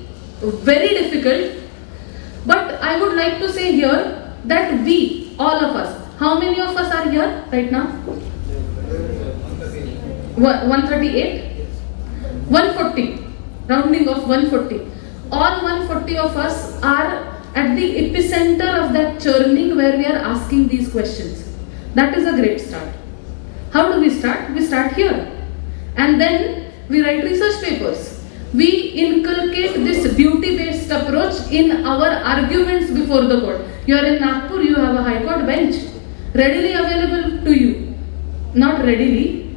very difficult. But I would like to say here that we, all of us, how many of us are here right now? 138? 140. Rounding of 140. All 140 of us are at the epicenter of that churning where we are asking these questions. That is a great start. How do we start? We start here. And then we write research papers. We inculcate this duty-based approach in our arguments before the court. You are in Nagpur, you have a high court bench readily available to you. Not readily.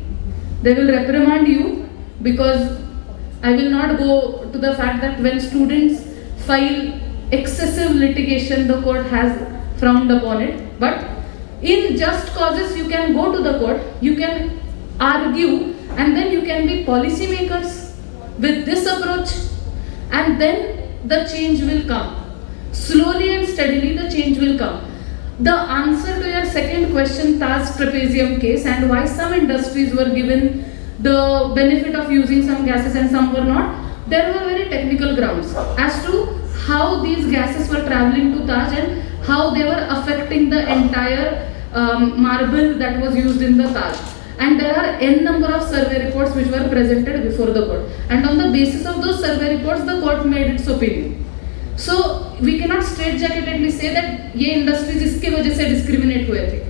They will reprimand you because I will not go to the fact that when students file excessive litigation, the court has frowned upon it. But in just causes, you can go to the court, you can argue, and then you can be policy makers with this approach, and then the change will come. Slowly and steadily, the change will come. The answer to your second question, Taj trapezium case, and why some industries were given the benefit of using some gases and some were not, there were very technical grounds as to how these gases were traveling to Taj and how they were affecting the entire marble that was used in the Taj. And there are n number of survey reports which were presented before the court. And on the basis of those survey reports, the court made its opinion. So we cannot straightjacketedly say that ये industries इसके वजह से discriminate हुए थे.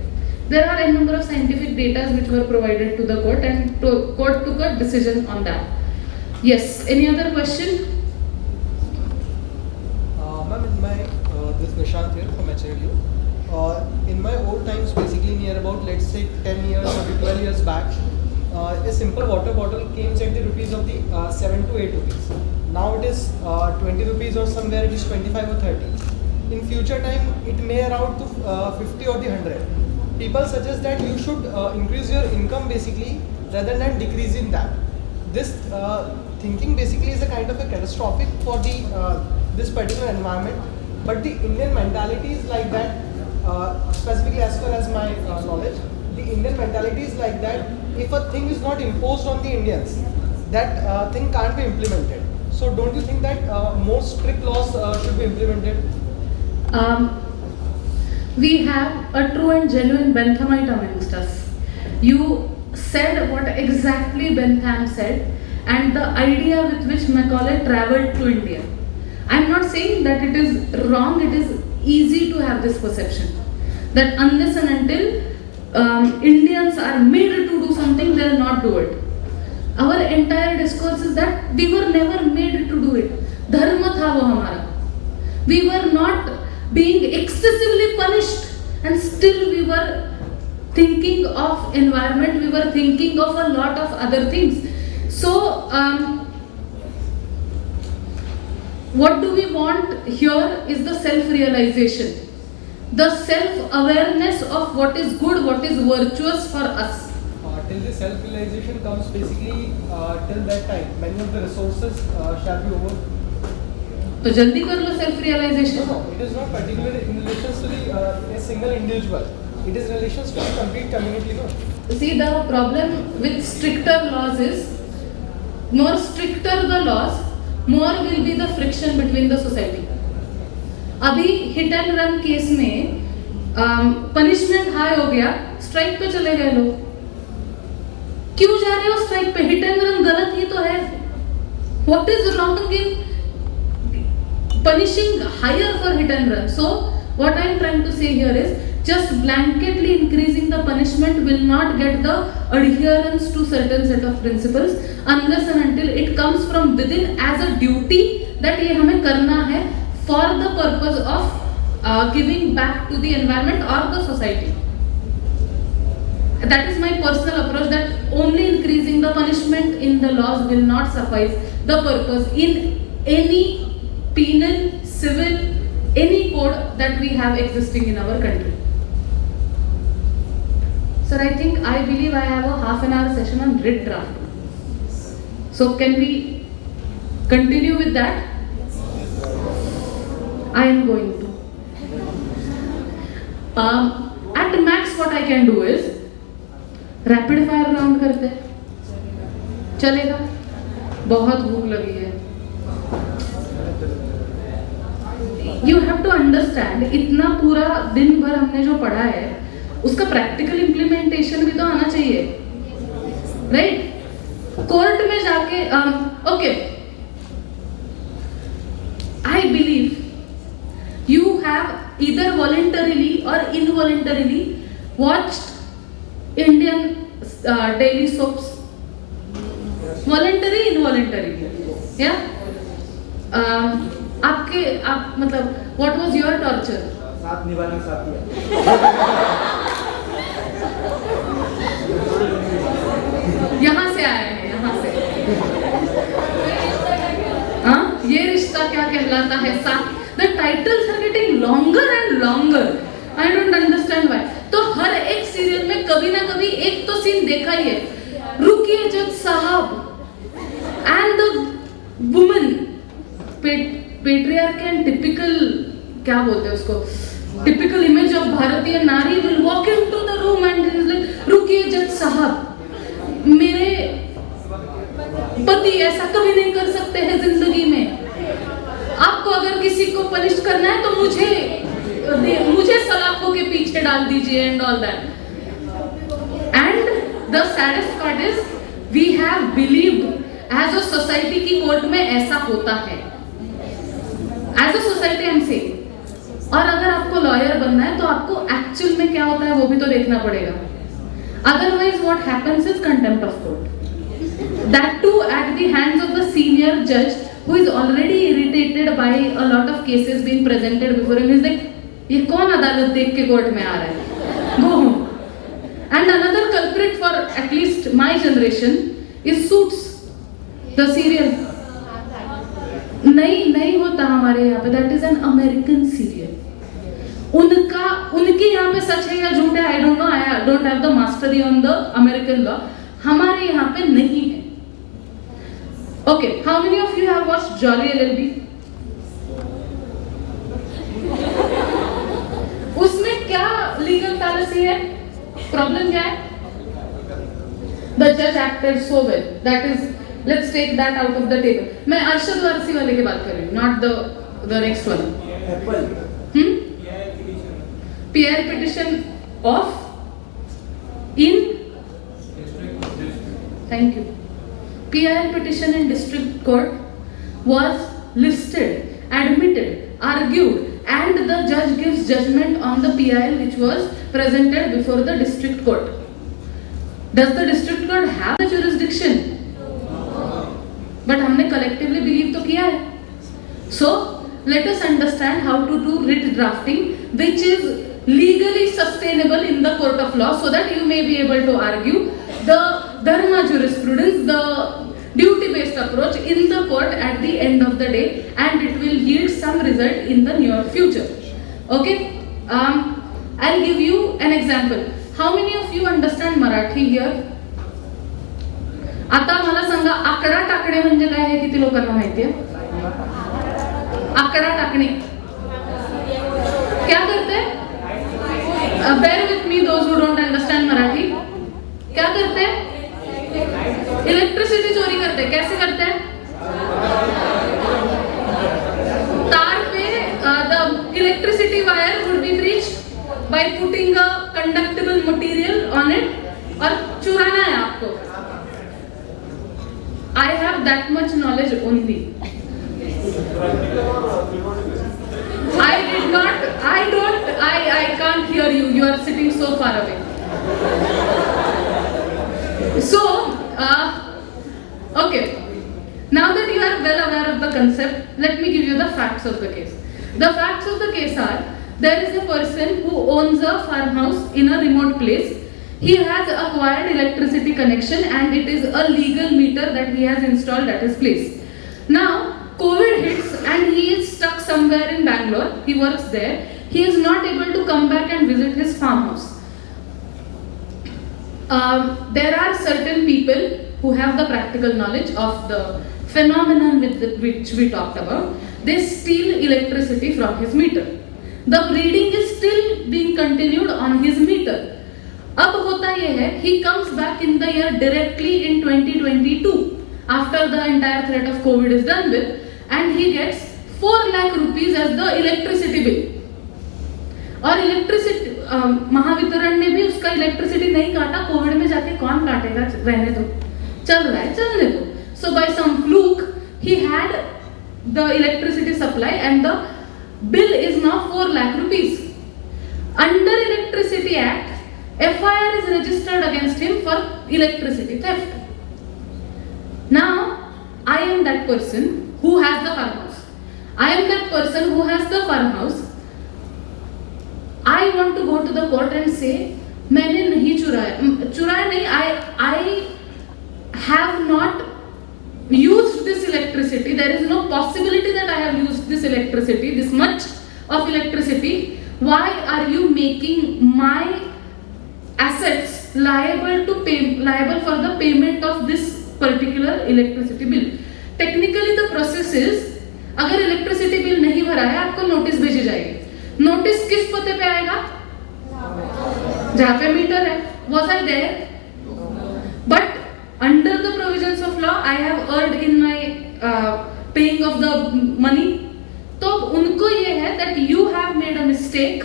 There are a number of scientific data which were provided to the court, and court took a decision on that. Yes, any other question? Ma'am, in my, this is Nishant here from HRU. In my old times, basically near about, let's say 10 years or 12 years back, a simple water bottle came at the rupees of the 7 to 8 rupees. Now it is 20 rupees or somewhere it is 25 or 30. In future time, it may around to 50 or the 100. People suggest that you should increase your income basically rather than decreasing that. This thinking basically is a kind of a catastrophic for the this particular environment. But the Indian mentality is like that, specifically as far as my knowledge, the Indian mentality is like that. If a thing is not imposed on the Indians, that thing can't be implemented. So don't you think that more strict laws should be implemented? we have a true and genuine Benthamite amongst us. You said what exactly Bentham said and the idea with which Macaulay travelled to India. I am not saying that it is wrong, it is easy to have this perception that unless and until Indians are made to do something, they will not do it. Our entire discourse is that we were never made to do it. Dharma tha wo hamara. We were not being excessively punished and still we were thinking of environment, we were thinking of a lot of other things. So, what do we want here is the self-realization, the self-awareness of what is good, what is virtuous for us. Till the self-realization comes basically till that time, many of the resources shall be over. तो जल्दी कर लो self-realization. No, it is not particularly in relation to a single individual. It is in relation to the complete community. No? See, the problem with stricter laws is, more stricter the laws, more will be the friction between the society. अभी hit and run case में punishment high हो गया, strike पे चले गए लोग. क्यों जा रहे हो strike पे? Hit and run गलत ही तो है. What is wrong in punishing higher for hit and run? So what I am trying to say here is, just blanketly increasing the punishment will not get the adherence to certain set of principles unless and until it comes from within as a duty that ये हमें करना है for the purpose of giving back to the environment or the society. That is my personal approach, that only increasing the punishment in the laws will not suffice the purpose in any penal, civil, any code that we have existing in our country. Sir, I believe I have a half an hour session on writ draft. So can we continue with that? I am going to. At max what I can do is rapid fire round करते हैं. चलेगा? बहुत भूख लगी है. You have to understand, इतना पूरा दिन भर हमने जो पढ़ा है उसका प्रैक्टिकल इम्प्लीमेंटेशन भी तो आना चाहिए, राइट? कोर्ट में जाके okay, I believe you have either voluntarily or involuntarily watched Indian daily soaps. Voluntary, involuntarily, yeah. आप मतलब what was your torture? साथ निभाना साथी है. यहाँ से आए हैं, यहाँ से. हाँ, ये रिश्ता क्या कहलाता है? साथ. The titles are getting longer and longer. I don't understand why. तो हर एक सीरियल में कभी ना कभी एक तो सीन देखा ही है. रुकिए जज साहब. And the woman, patriarch and typical, क्या बोलते हैं उसको? Typical image of भारतीय नारी will walk into the room and is like, रुकिए जज साहब, मेरे पति ऐसा कभी नहीं कर सकते हैं जिंदगी में. आपको अगर किसी को पनिश करना है तो मुझे सलाखों के पीछे डाल दीजिए and all that. And the saddest part is we have believed as a society कि कोर्ट में ऐसा होता है. As a society I'm saying. और अगर आपको लॉयर बनना है तो आपको एक्चुअल में क्या होता है वो भी तो देखना पड़ेगा. Otherwise what happens is contempt of court. That too at the hands of the senior judge who is already irritated by a lot of cases being presented before him. He's like, ये कौन अदालत देख के court में आ रहा है? Go home. And another culprit for at least my generation is Suits, the serial. नहीं होता हमारे यहाँ पे. That is an American serial. उनके यहाँ पे सच है या झूठ है, I don't know. I don't have the mastery on the American law. हमारे यहाँ पे नहीं है. Okay, how many of you have watched Jolly LLB? उसमें क्या legal fallacy है? Problem क्या है? The judge acted so well. That is, let's take that out of the table. मैं अरशद वारसी वाले की बात कर रही हूँ, not the next one. PI petition of in thank you. PI petition in district court was listed, admitted, argued, and the judge gives judgment on the PIL which was presented before the district court. Does the district court have the jurisdiction? But हमने collectively believe तो किया है. So let us understand how to do writ drafting, which is legally sustainable in the court of law, so that you may be able to argue the dharma jurisprudence, the duty-based approach in the court at the end of the day, and it will yield some result in the near future. Okay, I'll give you an example. How many of you understand Marathi here? आता मला सांगा आकडा टाकणे म्हणजे काय हे किती लोकांना माहिती आहे? आकडा टाकणे क्या करते हैं? Bear with me those who don't understand Marathi. क्या करते हैं? इलेक्ट्रिसिटी चोरी करते हैं. कैसे करते हैं? तार पे the electricity wire would be breached by putting a conductible material on it और चुराना है आपको. I have that much knowledge only. I can't hear you. You are sitting so far away. So, okay. Now that you are well aware of the concept, let me give you the facts of the case. The facts of the case are, there is a person who owns a farmhouse in a remote place. He has acquired electricity connection and it is a legal meter that he has installed at his place. Now, COVID hits and he is stuck somewhere in Bangalore. He works there. He is not able to come back and visit his farmhouse. There are certain people who have the practical knowledge of the phenomenon which we talked about. They steal electricity from his meter. The reading is still being continued on his meter. अब होता ये है, he comes back in the year directly in 2022 after the entire threat of COVID is done with, and he gets 4 lakh rupees as the electricity bill. और electricity Mahavitaran ने भी उसका electricity नहीं काटा. कोविड में जाके कौन काटेगा, रहने दो, चल रहा है चलने दो. So by some fluke he had the electricity supply and the bill is now 4 lakh rupees. Under Electricity Act, FIR is registered against him for electricity theft. Now I am that person who has the farmhouse. I am that person who has the farmhouse. I want to go to the court and say, मैंने नहीं चुराया नहीं, I have not used this electricity. There is no possibility that I have used this electricity, this much of electricity. Why are you making my assets liable for the payment of this particular electricity bill? Technically the process is, अगर electricity bill नहीं भरा है आपको notice भेजी जाएगी. Notice किस पते पे आएगा? जहाँ पे मीटर है. Was I there? But under the provisions of law, I have erred in my paying of the money. तो उनको ये है that you have made a mistake.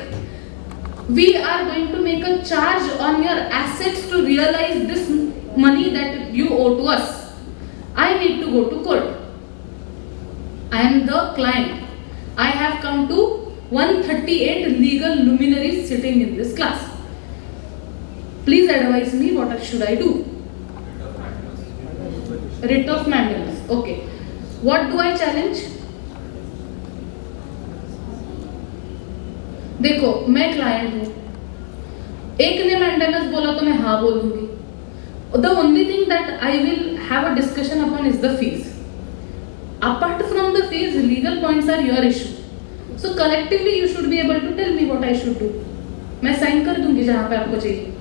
We are going to make a charge on your assets to realize this money that you owe to us. I need to go to court. I am the client. I have come to 138 legal luminaries sitting in this class. Please advise me, what should I do? Writ of mandamus. Okay. What do I challenge? देखो मैं client हूँ. एक ने mandamus बोला तो मैं हाँ बोलूँगी. The only thing that I will have a discussion upon is the fees. Apart from the fees, legal points are your issue. So collectively you should be able to tell me what I should do. मैं sign कर दूँगी जहाँ पे आपको चाहिए.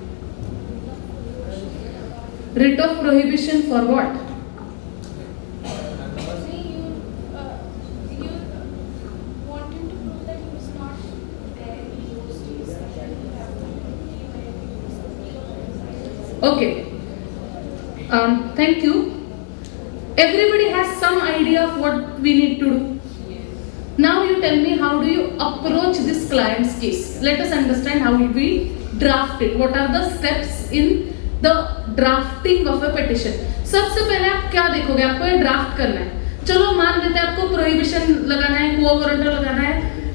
Writ of prohibition for what? Okay. Thank you. Everybody has some idea of what we need to do. Now you tell tell me how do you approach this client's case? Let us understand how we draft it. What are the steps in the drafting of a petition? सबसे पहले आप क्या देखोगे? आपको ये draft करना है. चलो मान लेते हैं आपको प्रोहिबिशन लगाना है, quo warranto लगाना है,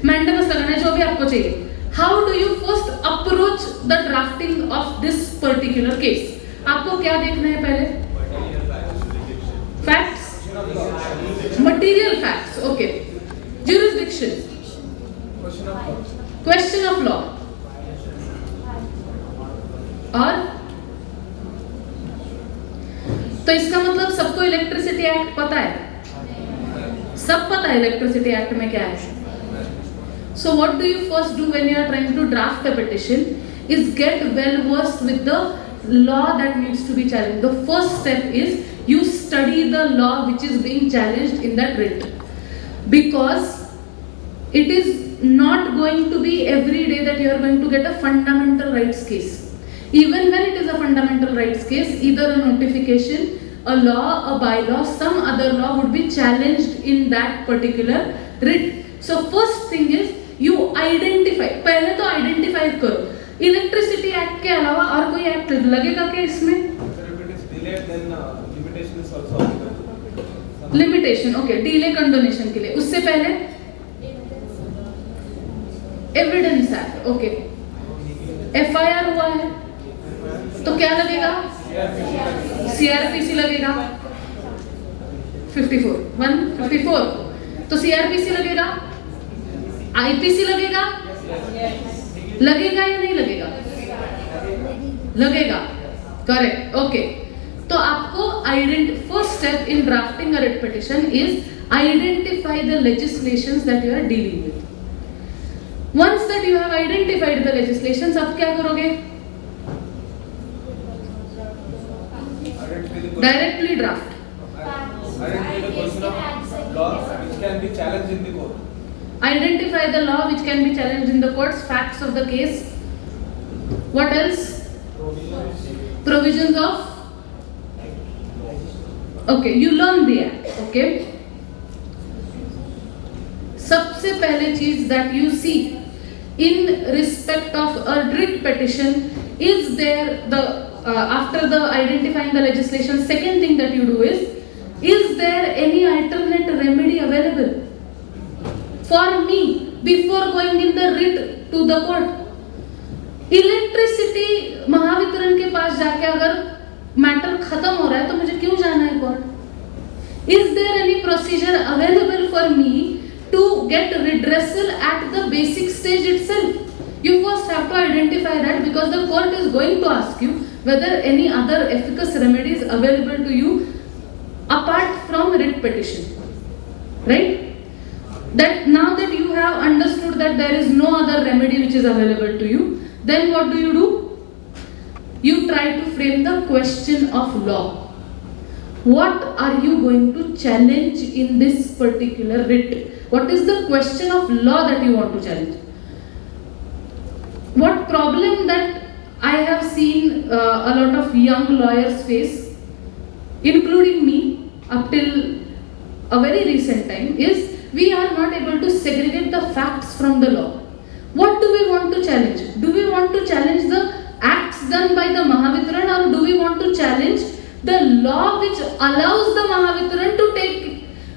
mandamus लगाना है, जो भी आपको चाहिए. How do you first approach the drafting of this particular case? आपको क्या देखना है पहले? Facts, material facts, okay. Jurisdiction, question of law, और तो इसका मतलब सबको इलेक्ट्रिसिटी एक्ट पता है, सब पता है इलेक्ट्रिसिटी एक्ट में क्या है. So what do you first do when you are trying to draft a petition is get well versed with the law that needs to be challenged. The first step is you study the law which is being challenged in that writ, because it is not going to be every day that you are going to get a fundamental rights case. Even when it is a fundamental rights case, either a notification, a law, a bylaw, some other law would be challenged in that particular writ. So first thing is you identify. पहले तो identify करो. Electricity act के अलावा और कोई act लगेगा क्या इसमें? लिमिटेशन, ओके, डिले कंडोनेशन के लिए. उससे पहले एविडेंस एक्ट, ओके. एफआईआर हुआ है तो क्या लगेगा? सीआरपीसी लगेगा. 154 तो सीआरपीसी लगेगा. आईपीसी लगेगा. लगेगा या नहीं लगेगा? लगेगा, करेक्ट, ओके. तो आपको first step in drafting a writ petition is identify the legislations that you are dealing with. Once that you have identified the legislations, अब क्या करोगे? Directly draft. Identify the law which can be challenged in the courts, facts of the case. What else? Provisions of. Okay, you learn the act. Okay. सबसे पहले चीज that you see in respect of a writ petition is there the after the identifying the legislation. Second thing that you do is there any alternate remedy available for me before going in the writ to the court? Electricity Mahavitaran के पास जाके अगर matter खत्म हो रहा है तो मुझे क्यों जाना है court? Is there any procedure available for me to get redressal at the basic stage itself? You first have to identify that, because the court is going to ask you whether any other efficacious remedy is available to you apart from writ petition, right? That now that you have understood that there is no other remedy which is available to you, then what do? You try to frame the question of law. What are you going to challenge in this particular writ? What is the question of law that you want to challenge? What problem that I have seen a lot of young lawyers face, including me up till a very recent time, is we are not able to segregate the facts from the law. What do we want to challenge? Do we want to challenge the acts done by the Mahavitran, or do we want to challenge the law which allows the Mahavitran to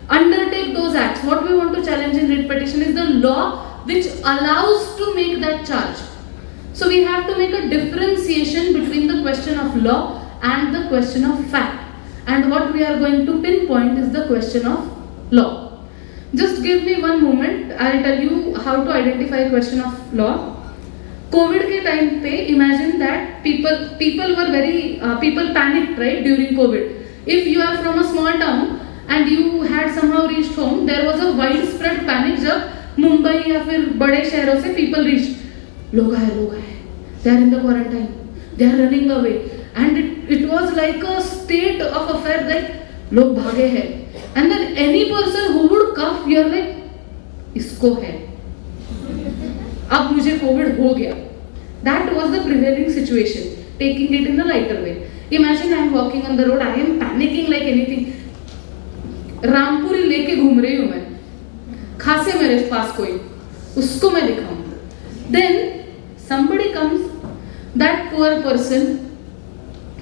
undertake those acts? What we want to challenge in writ petition is the law which allows to make that charge. So we have to make a differentiation between the question of law and the question of fact. And what we are going to pinpoint is the question of law. Just give me one moment. I'll tell you how to identify a question of law. COVID के time पे imagine that people were very people panicked, right, during COVID. If you are from a small town and you had somehow reached home, there was a widespread panic जब मुंबई या फिर बड़े शहरों से people reached. लोग आए, they are in the quarantine, they are running away, and it was like a state of affair that लोग भागे हैं. And then any person who would cough, you are like, इसको है, अब मुझे कोविड हो गया. That was the prevailing situation, taking it in a lighter way. Imagine I am walking on the road, I am panicking like anything. रामपुरी लेके घूम रही हूँ मैं, खा हंसे मेरे पास कोई, उसको मैं दिखाऊं. Then somebody comes, that poor person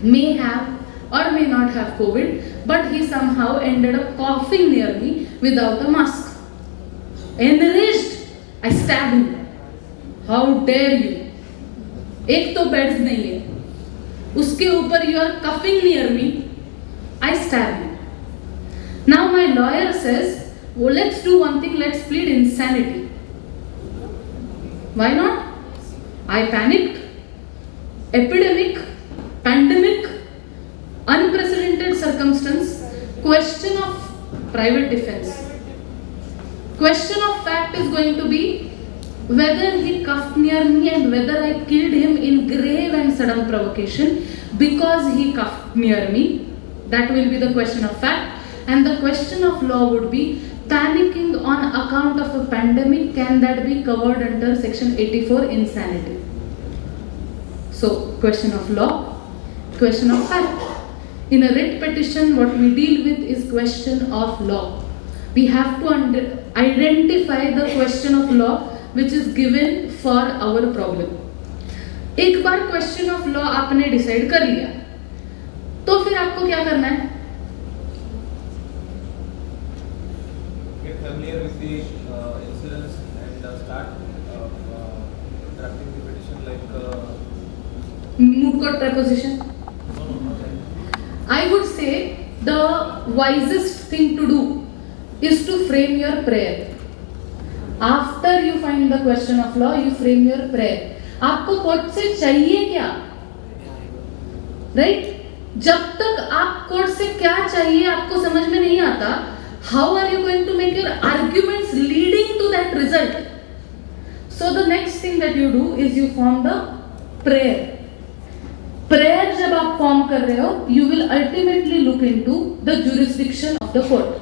may have or may not have COVID, but he somehow ended up coughing near me without a mask. Enraged, I stabbed him. How dare you? एक तो beds नहीं है, उसके ऊपर you are coughing near me. I stabbed him. Now my lawyer says, well, let's do one thing, let's plead insanity. Why not? I panicked. Epidemic, pandemic, unprecedented circumstance, question of private defense. Question of fact is going to be whether he coughed near me and whether I killed him in grave and sudden provocation because he coughed near me. That will be the question of fact. And the question of law would be panicking on account of a pandemic, can that be covered under section 84 insanity? So question of law, question of fact. In a writ petition, what we deal with is question of law. We have to identify the question of law which is given for our problem. एक बार question of law आपने decide कर लिया, तो फिर आपको क्या करना है? Get familiar with the incidents and start drafting the petition like moot court preposition. I would say the wisest thing to do is to frame your prayer. After you find the question of law, you frame your prayer. आपको court से चाहिए क्या? Right? जब तक आप court से क्या चाहिए आपको समझ में नहीं आता, how are you going to make your arguments leading to that result? So the next thing that you do is you form the prayer. Prayer जब आप form कर रहे हो, you will ultimately look into the jurisdiction of the court.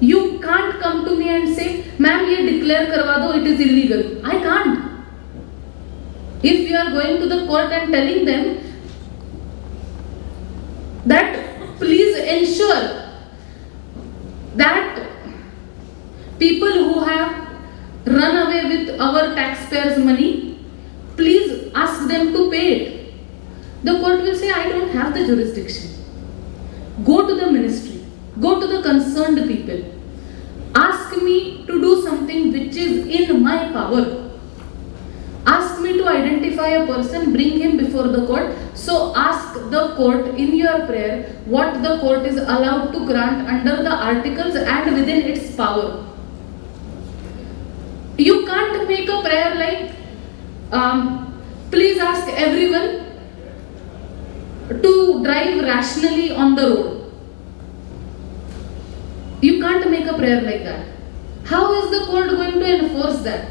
You can't come to me and say, ma'am ये declare करवा दो, it is illegal. I can't. If you are going to the court and telling them that please ensure that people who have run away with our taxpayers' money, please ask them to pay it. The court will say, I don't have the jurisdiction. Go to the ministry. Go to the concerned people. Ask me to do something which is in my power. Ask me to identify a person, bring him before the court. So ask the court in your prayer what the court is allowed to grant under the articles and within its power. You can't make a prayer like, please ask everyone to drive rationally on the road. You can't make a prayer like that. How is the court going to enforce that?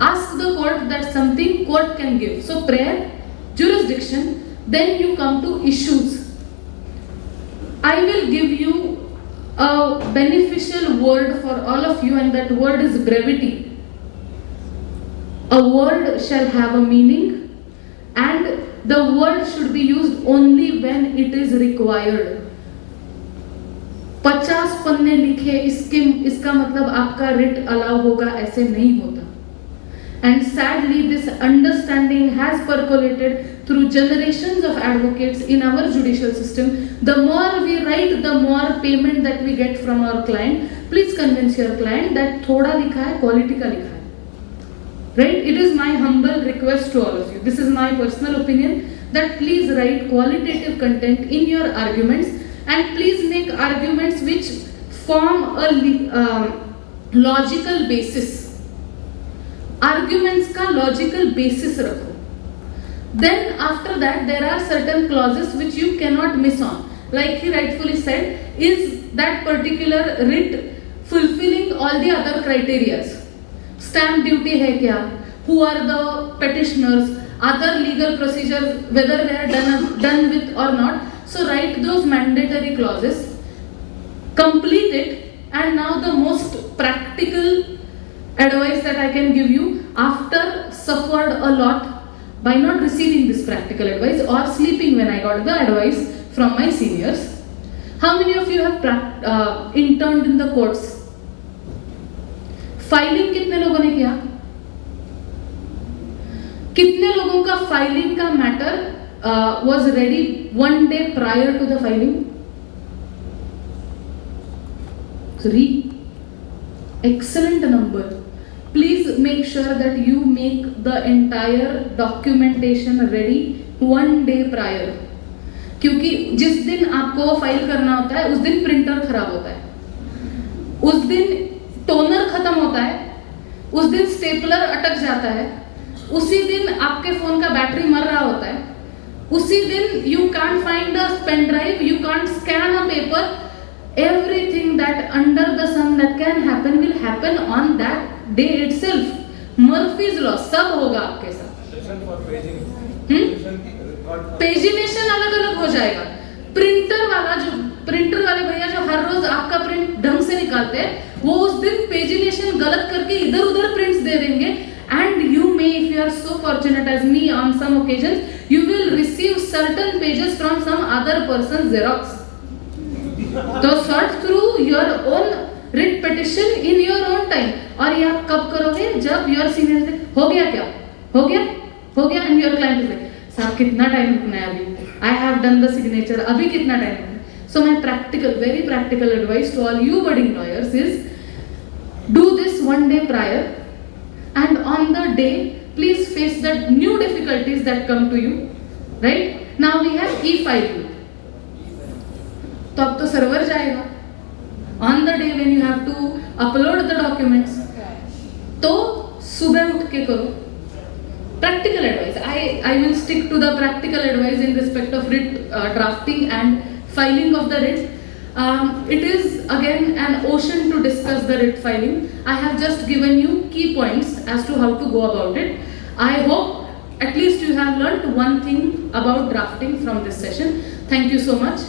Ask the court that something court can give. So prayer, jurisdiction, then you come to issues. I will give you a beneficial word for all of you, and that word is brevity. A word shall have a meaning, and the word should be used only when it is required. 50 पन्ने लिखे इसका मतलब आपका writ allow होगा, ऐसे नहीं होता. And sadly, this understanding has percolated through generations of advocates in our judicial system. The more we write, the more payment that we get from our client. Please convince your client that thoda likha hai, quality ka likha hai. Right? It is my humble request to all of you. This is my personal opinion that please write qualitative content in your arguments, and please make arguments which form a logical basis. Arguments का logical basis रखो. Then after that there are certain clauses which you cannot miss on. Like he rightfully said, is that particular writ fulfilling all the other criterias? Stamp duty है क्या? Who are the petitioners? Other legal procedures, whether they are done with or not. So write those mandatory clauses, complete it, and now the most practical advice that I can give you, after suffered a lot by not receiving this practical advice or sleeping when I got the advice from my seniors. How many of you have interned in the courts? Filing कितने लोगों ने किया? कितने लोगों का filing का matter was ready 1 day prior to the filing? 3. Excellent number. Please make sure that you make the entire documentation ready 1 day prior. क्योंकि जिस दिन आपको फाइल करना होता है उस दिन प्रिंटर खराब होता है, उस दिन टोनर खत्म होता है, उस दिन स्टेपलर अटक जाता है, उसी दिन आपके फोन का बैटरी मर रहा होता है, उसी दिन you can't find a pen drive, you can't scan a paper. Everything that under the sun that can happen will happen on that day itself. Murphy's law सब होगा आपके साथ. पेजिनेशन अलग अलग हो जाएगा. प्रिंटर वाले भैया जो हर रोज आपका प्रिंट ढंग से निकालते हैं, वो उस दिन पेजिनेशन गलत करके इधर उधर प्रिंट्स दे देंगे. And you may, if you are so fortunate as me, on some occasions you will receive certain pages from some other person's Xerox. तो sort through your own writ petition in your own time. और ये आप कब करोगे? जब your senior से हो गया क्या? हो गया and your client is like, साहब कितना टाइम रुकना है अभी? I have done the signature. अभी कितना टाइम रुकना है? So my very practical advice to all you budding lawyers is do this 1 day prior, and on the day please face the new difficulties that come to you. Right? Now we have e-filing. तो अब तो server जाएगा on the day when you have to upload the documents. तो सुबह उठ के करो. Practical advice, I will stick to the practical advice in respect of writ drafting and filing of the writ. It is again an ocean to discuss the writ filing. I have just given you key points as to how to go about it. I hope at least you have learnt one thing about drafting from this session. Thank you so much.